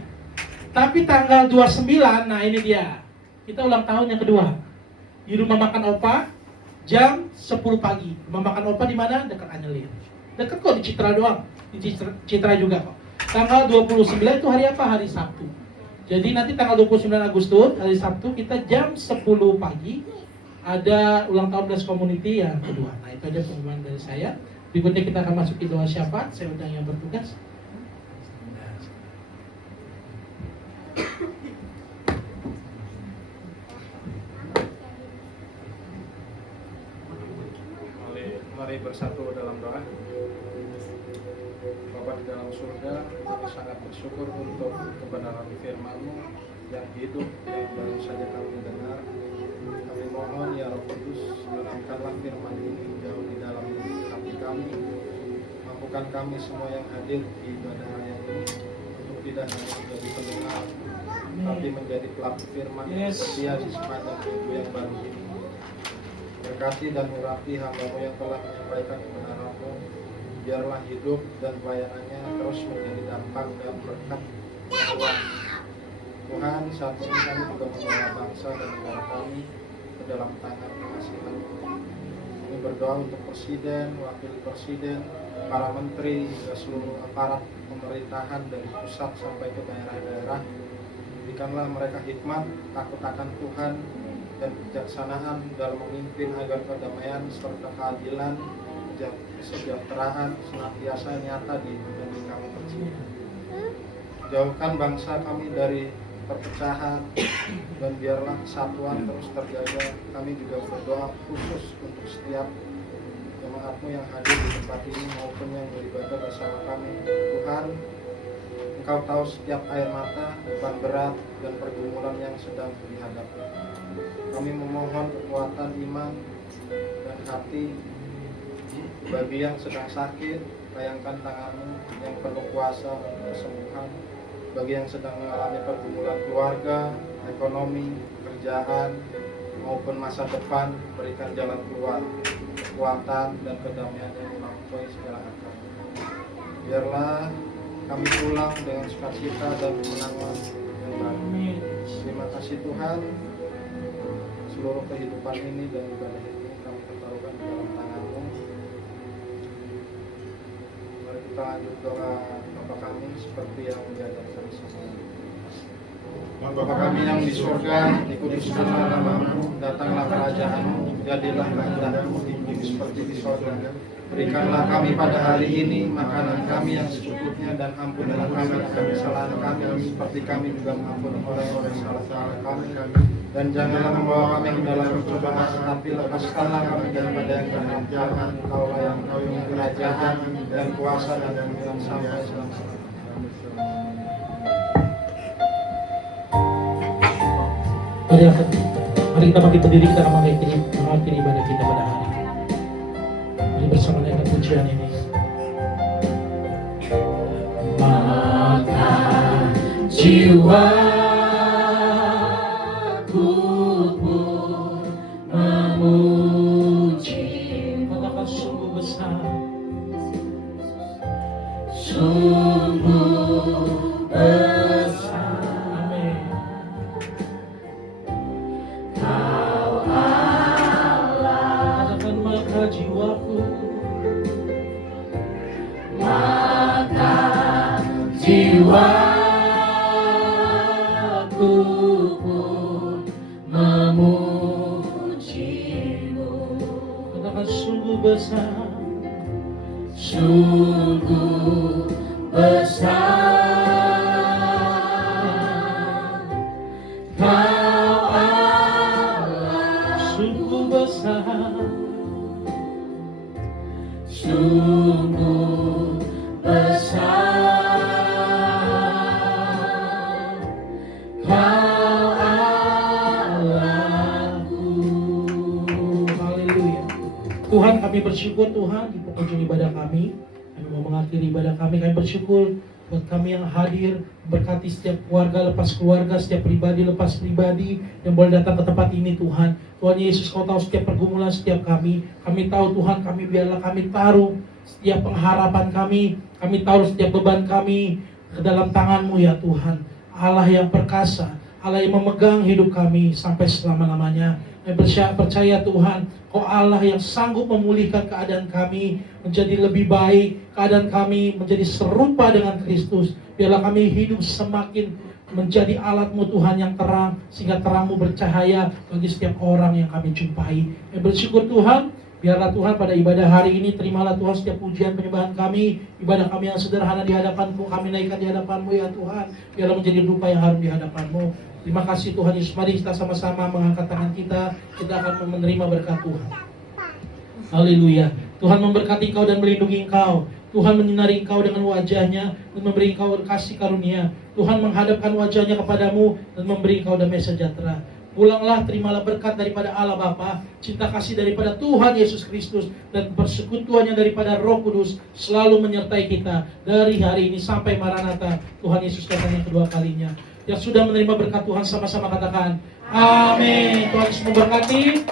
tapi tanggal 29, nah ini dia. Kita ulang tahun yang kedua. Di rumah makan Opa jam 10 pagi. Rumah makan Opa di mana? Dekat Anyelir. Dekat kok, di Citra doang. Di Citra juga kok. Tanggal 29 itu hari apa? Hari Sabtu. Jadi nanti tanggal 29 Agustus, hari Sabtu, kita jam 10 pagi ada ulang tahun Bless Community yang kedua. Nah, itu aja pengumuman dari saya. Berikutnya kita akan masuk ke doa syafaat. Saya undang yang bertugas. Mari bersatu dalam doa. Bapa di dalam surga, kami sangat bersyukur untuk kebenaran firman-Mu yang hidup, yang baru saja kami dengar. Kami mohon ya Roh Kudus, tanamkanlah firman ini jauh di dalam hati kami. Mampukan kami semua yang hadir di ibadah raya ini untuk tidak hanya menjadi pendengar, tapi menjadi pelaku firman yang setia di sepanjang minggu yang baru ini. Berkati dan urapi hamba-Mu yang telah menyampaikan kebenaran-Mu. biarlah hidup dan pelayanannya terus menjadi dampak dan berkat yang luas. Tuhan, saat ini kami juga membawa bangsa dan negara kami ke dalam tangan pengasihan. Kami berdoa untuk presiden, wakil presiden, para menteri, hingga seluruh aparat pemerintahan dari pusat sampai ke daerah-daerah. Berikanlah mereka hikmat, takut akan Tuhan, dan kebijaksanaan dalam memimpin agar kedamaian serta keadilan, kesejahteraan senantiasa nyata di negeri kami tercinta. Jauhkan bangsa kami dari perpecahan, dan biarlah kesatuan terus terjaga. Kami juga berdoa khusus untuk setiap jemaat-Mu yang hadir di tempat ini maupun yang beribadah bersama kami. Tuhan, Engkau tahu setiap air mata, beban berat, dan pergumulan yang sedang dihadapi. Kami memohon kekuatan iman dan hati bagi yang sedang sakit. Bayangkan tangan-Mu yang penuh kuasa untuk kesembuhan. Bagi yang sedang mengalami pergumulan keluarga, ekonomi, pekerjaan, maupun masa depan, berikan jalan keluar, kekuatan, dan kedamaian yang melampaui segala akal. Biarlah kami pulang dengan sukacita dan kemenangan yang baru. Terima kasih Tuhan, seluruh kehidupan ini dan ibadah ini kami pertaruhkan di dalam tangan-Mu. Mari kita lanjut doa Bapa kami seperti yang diajarkan sama. Bapa kami yang di surga, dikuduskanlah nama-Mu, datanglah kerajaan-Mu, jadilah kehendak-Mu di bumi seperti di surga. Berikanlah kami pada hari ini makanan kami yang secukupnya, dan ampunilah kami akan kesalahan kami seperti kami juga mengampuni orang-orang yang salah kami. Dan janganlah membawa kami ke dalam pencobaan, tetapi lepaskanlah kami daripada yang jahat. Engkaulah yang punya kerajaan dan kuasa dan kemuliaan sampai selamanya. Mari kita bangkit berdiri, kita akan mengakhiri ibadah kita pada hari ini. Mari bersama dengan pujian ini. Maka jiwaku pun memuji. Katakan sungguh besar, sungguh besar. Amin. Jiwaku, maka jiwaku pun memuji-Mu. Katakan sungguh besar, sungguh besar, Kau Allah, sungguh besar, sungguh besar, Kau Allahku. Haleluya. Tuhan, kami bersyukur Tuhan di penghujung ibadah kami. Kami mau mengakhiri ibadah kami. Kami bersyukur buat kami yang hadir, berkati setiap keluarga lepas keluarga, setiap pribadi lepas pribadi yang boleh datang ke tempat ini Tuhan. Tuhan Yesus, Kau tahu setiap pergumulan setiap kami. Kami tahu Tuhan, biarlah kami taruh setiap pengharapan kami taruh setiap beban kami ke dalam tangan-Mu ya Tuhan. Allah yang perkasa, Allah yang memegang hidup kami sampai selama-lamanya. Kami percaya Tuhan, Kau Allah yang sanggup memulihkan keadaan kami menjadi lebih baik, keadaan kami menjadi serupa dengan Kristus. Biarlah kami hidup semakin menjadi alat-Mu Tuhan yang terang, sehingga terang-Mu bercahaya bagi setiap orang yang kami jumpai. Kami bersyukur Tuhan, biarlah Tuhan pada ibadah hari ini, terimalah Tuhan setiap pujian penyembahan kami, ibadah kami yang sederhana di hadapan-Mu, kami naikkan di hadapan-Mu ya Tuhan. Biarlah menjadi rupa yang harum di hadapan-Mu. Terima kasih Tuhan Yesus. Mari kita sama-sama mengangkat tangan kita akan menerima berkat Tuhan. Haleluya. Tuhan memberkati engkau dan melindungi engkau. Tuhan menyinari engkau dengan wajahnya dan memberi engkau kasih karunia. Tuhan menghadapkan wajahnya kepadamu dan memberi engkau damai sejahtera. Pulanglah, terimalah berkat daripada Allah Bapa, cinta kasih daripada Tuhan Yesus Kristus, dan persekutuannya daripada Roh Kudus selalu menyertai kita dari hari ini sampai Maranatha. Tuhan Yesus datang yang kedua kalinya. Yang sudah menerima berkat Tuhan sama-sama katakan amin. Tuhan Yesus memberkati.